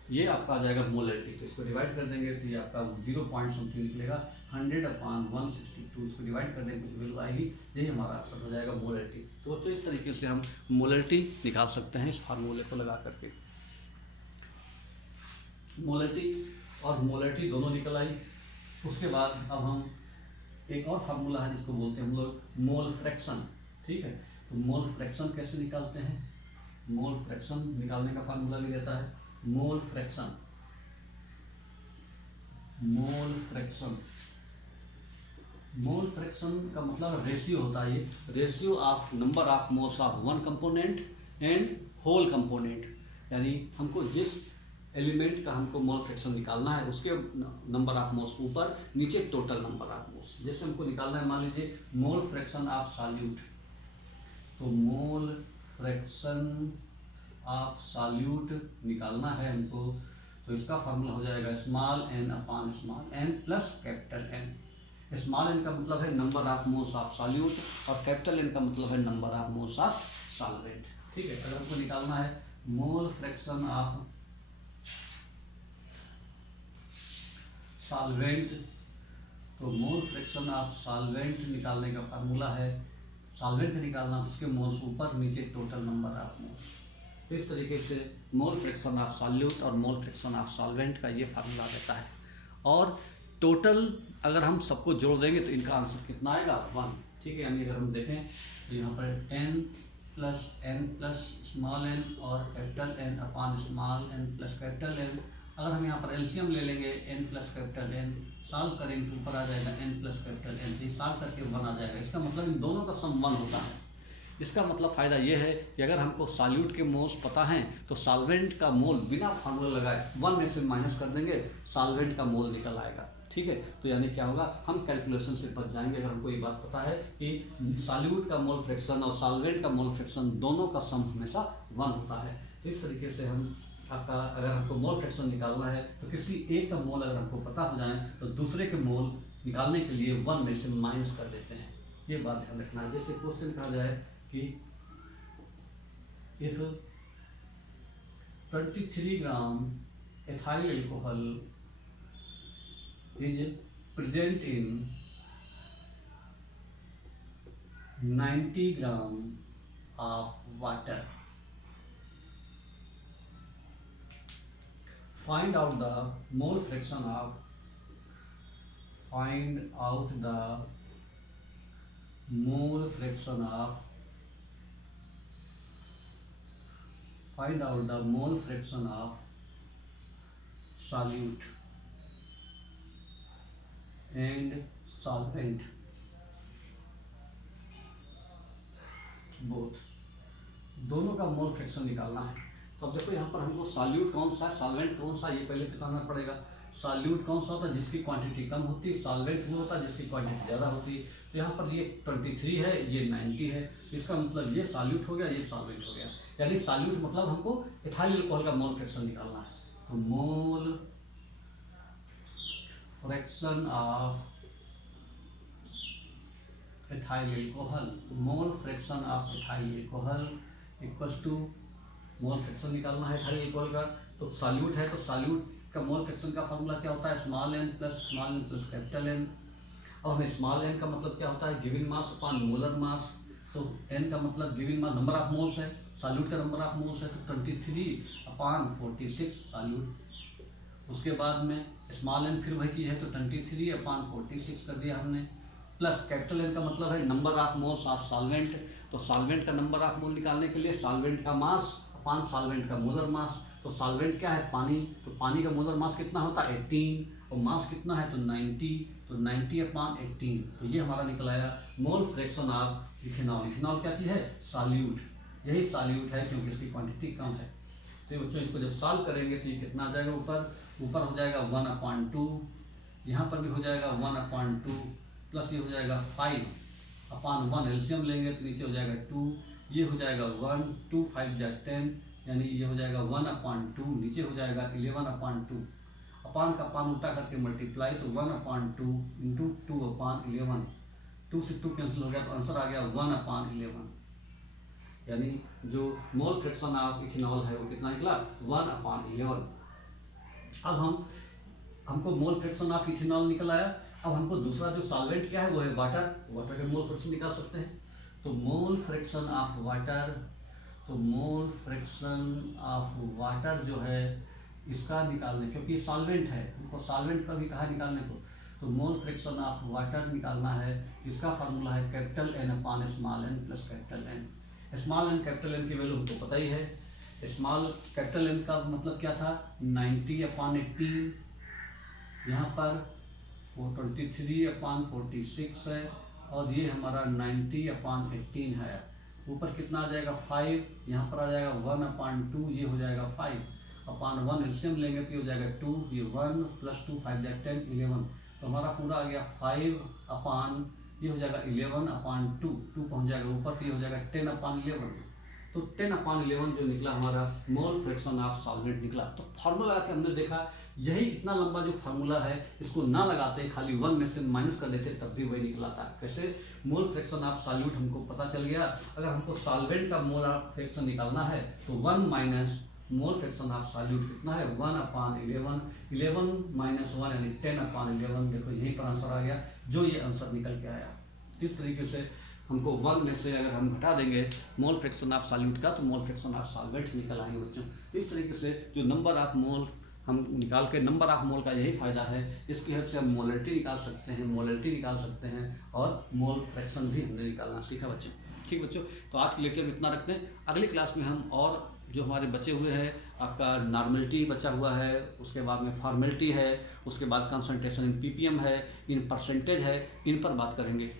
ये आपका आ जाएगा मोलरिटी। तो इसको डिवाइड कर देंगे तो ये आपका 0 पॉइंट समथिंग निकलेगा, 100/162, इसको डिवाइड कर देंगे कुछ वैल्यू आएगी, यही हमारा आंसर हो जाएगा मोलरिटी। तो इस तरीके से हम मोलरिटी निकाल सकते हैं इस फार्मूले को लगा करके। मोलरिटी दोनों निकल आई। उसके बाद अब हम एक और फार्मूला है जिसको बोलते हैं हम लोग मोल फ्रैक्शन, ठीक है। तो मोल फ्रैक्शन कैसे निकालते हैं, मोल फ्रैक्शन निकालने का फार्मूला भी रहता है मोल फ्रैक्शन का मतलब रेशियो होता है, ये ratio of number of moles of one component and whole component, यानी हमको जिस एलिमेंट का हमको मोल फ्रैक्शन निकालना है उसके नंबर ऑफ मोल्स ऊपर, नीचे टोटल नंबर ऑफ मोल्स। जैसे हमको निकालना है मान लीजिए मोल फ्रैक्शन ऑफ सॉल्यूट, तो मोल फ्रैक्शन ऑफ सॉल्यूट निकालना है हमको, तो इसका फार्मूला हो जाएगा स्मॉल n अपान small n plus capital N। Small n का मतलब है number of moles of solute और कैपिटल N का मतलब है number of moles of solvent, ठीक है। अगर हमको निकालना है मोल फ्रैक्शन ऑफ सॉल्वेंट, तो मोल फ्रैक्शन ऑफ सॉल्वेंट निकालने का फार्मूला है, सॉल्वेंट निकालना तो उसके मोल्स ऊपर, नीचे टोटल नंबर ऑफ मोल्स। इस तरीके से मोल फ्रैक्शन ऑफ सॉल्यूट और मोल फ्रैक्शन ऑफ सॉल्वेंट का ये फार्मूला रहता है। और टोटल अगर हम सबको जोड़ देंगे तो इनका आंसर कितना आएगा 1, ठीक है। यानी अगर हम देखें तो यहाँ पर n प्लस स्मॉल n और कैपिटल N अपान small n plus capital N, अगर हम यहाँ पर एलसीएम ले लेंगे n plus capital N, solve करेंगे तो ऊपर आ जाएगा n प्लस कैपिटल N, तो सॉल्व करके 1 आ जाएगा। इसका मतलब इन दोनों का सम 1 होता है। इसका मतलब फ़ायदा ये है कि अगर हमको सॉल्यूट के मोल्स पता हैं तो सॉल्वेंट का मोल बिना फार्मूला लगाए 1 में से माइनस कर देंगे, सॉल्वेंट का मोल निकल आएगा, ठीक है। तो यानी क्या होगा, हम कैलकुलेशन से बच जाएंगे अगर हमको ये बात पता है कि सॉल्यूट का मोल फ्रैक्शन और सॉल्वेंट का मोल फ्रैक्शन दोनों का सम हमेशा 1 होता है। तो इस तरीके से हम आपका अगर हमको मोल फ्रैक्शन निकालना है तो किसी एक का मोल अगर हमको पता हो जाए तो दूसरे के मोल निकालने के लिए 1 में से माइनस कर देते हैं, ये बात ध्यान रखना है। जैसे क्वेश्चन कहा जाए कि if 23 gram ethyl alcohol is present in 90 gram of water. Find out the mole fraction of solute and solvent both, दोनों का मोल फ्रैक्शन निकालना है। तो अब देखो यहाँ पर हमको सॉल्यूट कौन सा है, सॉल्वेंट कौन सा, ये पहले बताना पड़ेगा। सॉल्यूट कौन सा होता है, जिसकी क्वांटिटी कम होती है, सॉल्वेंट वो होता है जिसकी क्वांटिटी ज़्यादा होती है। तो यहाँ पर ये 23 है, ये 90 है, इसका मतलब ये सॉल्यूट हो गया, ये सॉल्वेंट हो गया। यानी सॉल्यूट मतलब हमको इथाइल अल्कोहल का मोल फ्रैक्शन निकालना है। तो mole fraction of ethyl alcohol, mole fraction of ethyl alcohol equals to mole fraction निकालना है ethyl alcohol का। तो सॉल्यूट है, तो सॉल्यूट का मोल फ्रैक्शन का फार्मूला क्या होता है, small n plus capital N। अब हमें स्मॉल n का मतलब क्या होता है, given mass upon molar mass. तो n का मतलब given mass number of moles है, सॉल्यूट का नंबर ऑफ मोल्स है, तो 23/46 सॉल्यूट। उसके बाद में स्मॉल n फिर वही चीज़ है, तो 23/46 कर दिया हमने, प्लस कैपिटल N का मतलब है number of moles of solvent. तो सॉल्वेंट का नंबर ऑफ मोल निकालने के लिए सॉल्वेंट का मास अपॉन सॉल्वेंट का मोलर मास। तो सॉल्वेंट क्या है, पानी, तो पानी का मोलर मास कितना होता है 18, और मास कितना है तो 90, तो 90/18। तो ये हमारा निकल आया मोल फ्रैक्शन ऑफ इथेनॉल। इथेनॉल क्या चीज़ है, सॉल्यूट, यही सॉल्यूट है क्योंकि इसकी क्वांटिटी कम है। तो बच्चों इसको जब सॉल्व करेंगे तो ये कितना आ जाएगा, ऊपर हो जाएगा 1/2, यहाँ पर भी हो जाएगा 1/2, प्लस ये हो जाएगा 5/1, एलसीएम लेंगे तो नीचे हो जाएगा 2, ये हो जाएगा 1, 2 5 जा 10, यानी ये हो जाएगा 1/2, नीचे हो जाएगा 11/2, अपान का पान उल्टा करके मल्टीप्लाई, तो 1/2 इंटू 2/11, 2 से 2 कैंसिल हो गया, तो आंसर आ गया 1/11। यानी जो मोल फ्रैक्शन ऑफ इथेनॉल है वो कितना निकला, 1/11। अब हमको मोल फ्रैक्शन ऑफ इथेनॉल निकल आया। अब हमको दूसरा जो सॉल्वेंट क्या है वो है वाटर, वाटर के मोल फ्रैक्शन निकाल सकते हैं। तो मोल फ्रैक्शन ऑफ वाटर, तो मोल फ्रैक्शन ऑफ वाटर जो है इसका निकालने, क्योंकि सॉल्वेंट है, हमको सॉल्वेंट का भी कहा निकालने को, तो मोल फ्रैक्शन ऑफ वाटर निकालना है। इसका फार्मूला है capital small n plus capital N। Small n capital N की वैल्यू हमको पता ही है। स्मॉल कैपिटल N का मतलब क्या था, 90/18, यहाँ पर वो 23/46 है, और ये हमारा 90/18 है। ऊपर कितना आ जाएगा 5, यहाँ पर आ जाएगा 1/2, ये हो जाएगा 5/1, एलसीएम लेंगे तो ये हो जाएगा 2, ये 1 प्लस 2 5 जा 10 11, तो हमारा पूरा आ गया 5 ये हो जाएगा 11/2, 2 पहुँच जाएगा ऊपर, तो ये हो जाएगा 10/11। तो 10/11 जो निकला हमारा मोल फ्रैक्शन ऑफ सॉल्वेंट निकला। तो फार्मूला लगा के हमने देखा, यही इतना लंबा जो फार्मूला है इसको ना लगाते, खाली 1 में से माइनस कर देते, तब भी वही निकला था। कैसे, मोल फ्रैक्शन ऑफ सॉल्यूट हमको पता चल गया। अगर हमको सॉल्वेंट का मोल फ्रैक्शन निकालना है तो 1 minus mole fraction of solute कितना है, 1/11, 11 माइनस 1 यानी 10/11। देखो यहीं पर आंसर आ गया, जो ये आंसर निकल के आया। इस तरीके से हमको 1 में से अगर हम घटा देंगे मोल फ्रैक्शन ऑफ सॉल्यूट का, तो मोल फ्रैक्शन ऑफ सॉल्वेंट निकल आएंगे बच्चों। इस तरीके से जो नंबर ऑफ मोल हम निकाल के, नंबर ऑफ मोल का यही फायदा है, इसकी हेल्प से हम मोलरिटी निकाल सकते हैं, और मोल फ्रैक्शन भी हमने निकालना सीखा बच्चों। ठीक बच्चों, तो आज के लेक्चर में इतना रखते हैं। अगली क्लास में हम और जो हमारे बचे हुए हैं, आपका नॉर्मलिटी बचा हुआ है, उसके बाद में फॉर्मेलिटी है, उसके बाद कंसंट्रेशन इन ppm है, इन परसेंटेज है, इन पर बात करेंगे।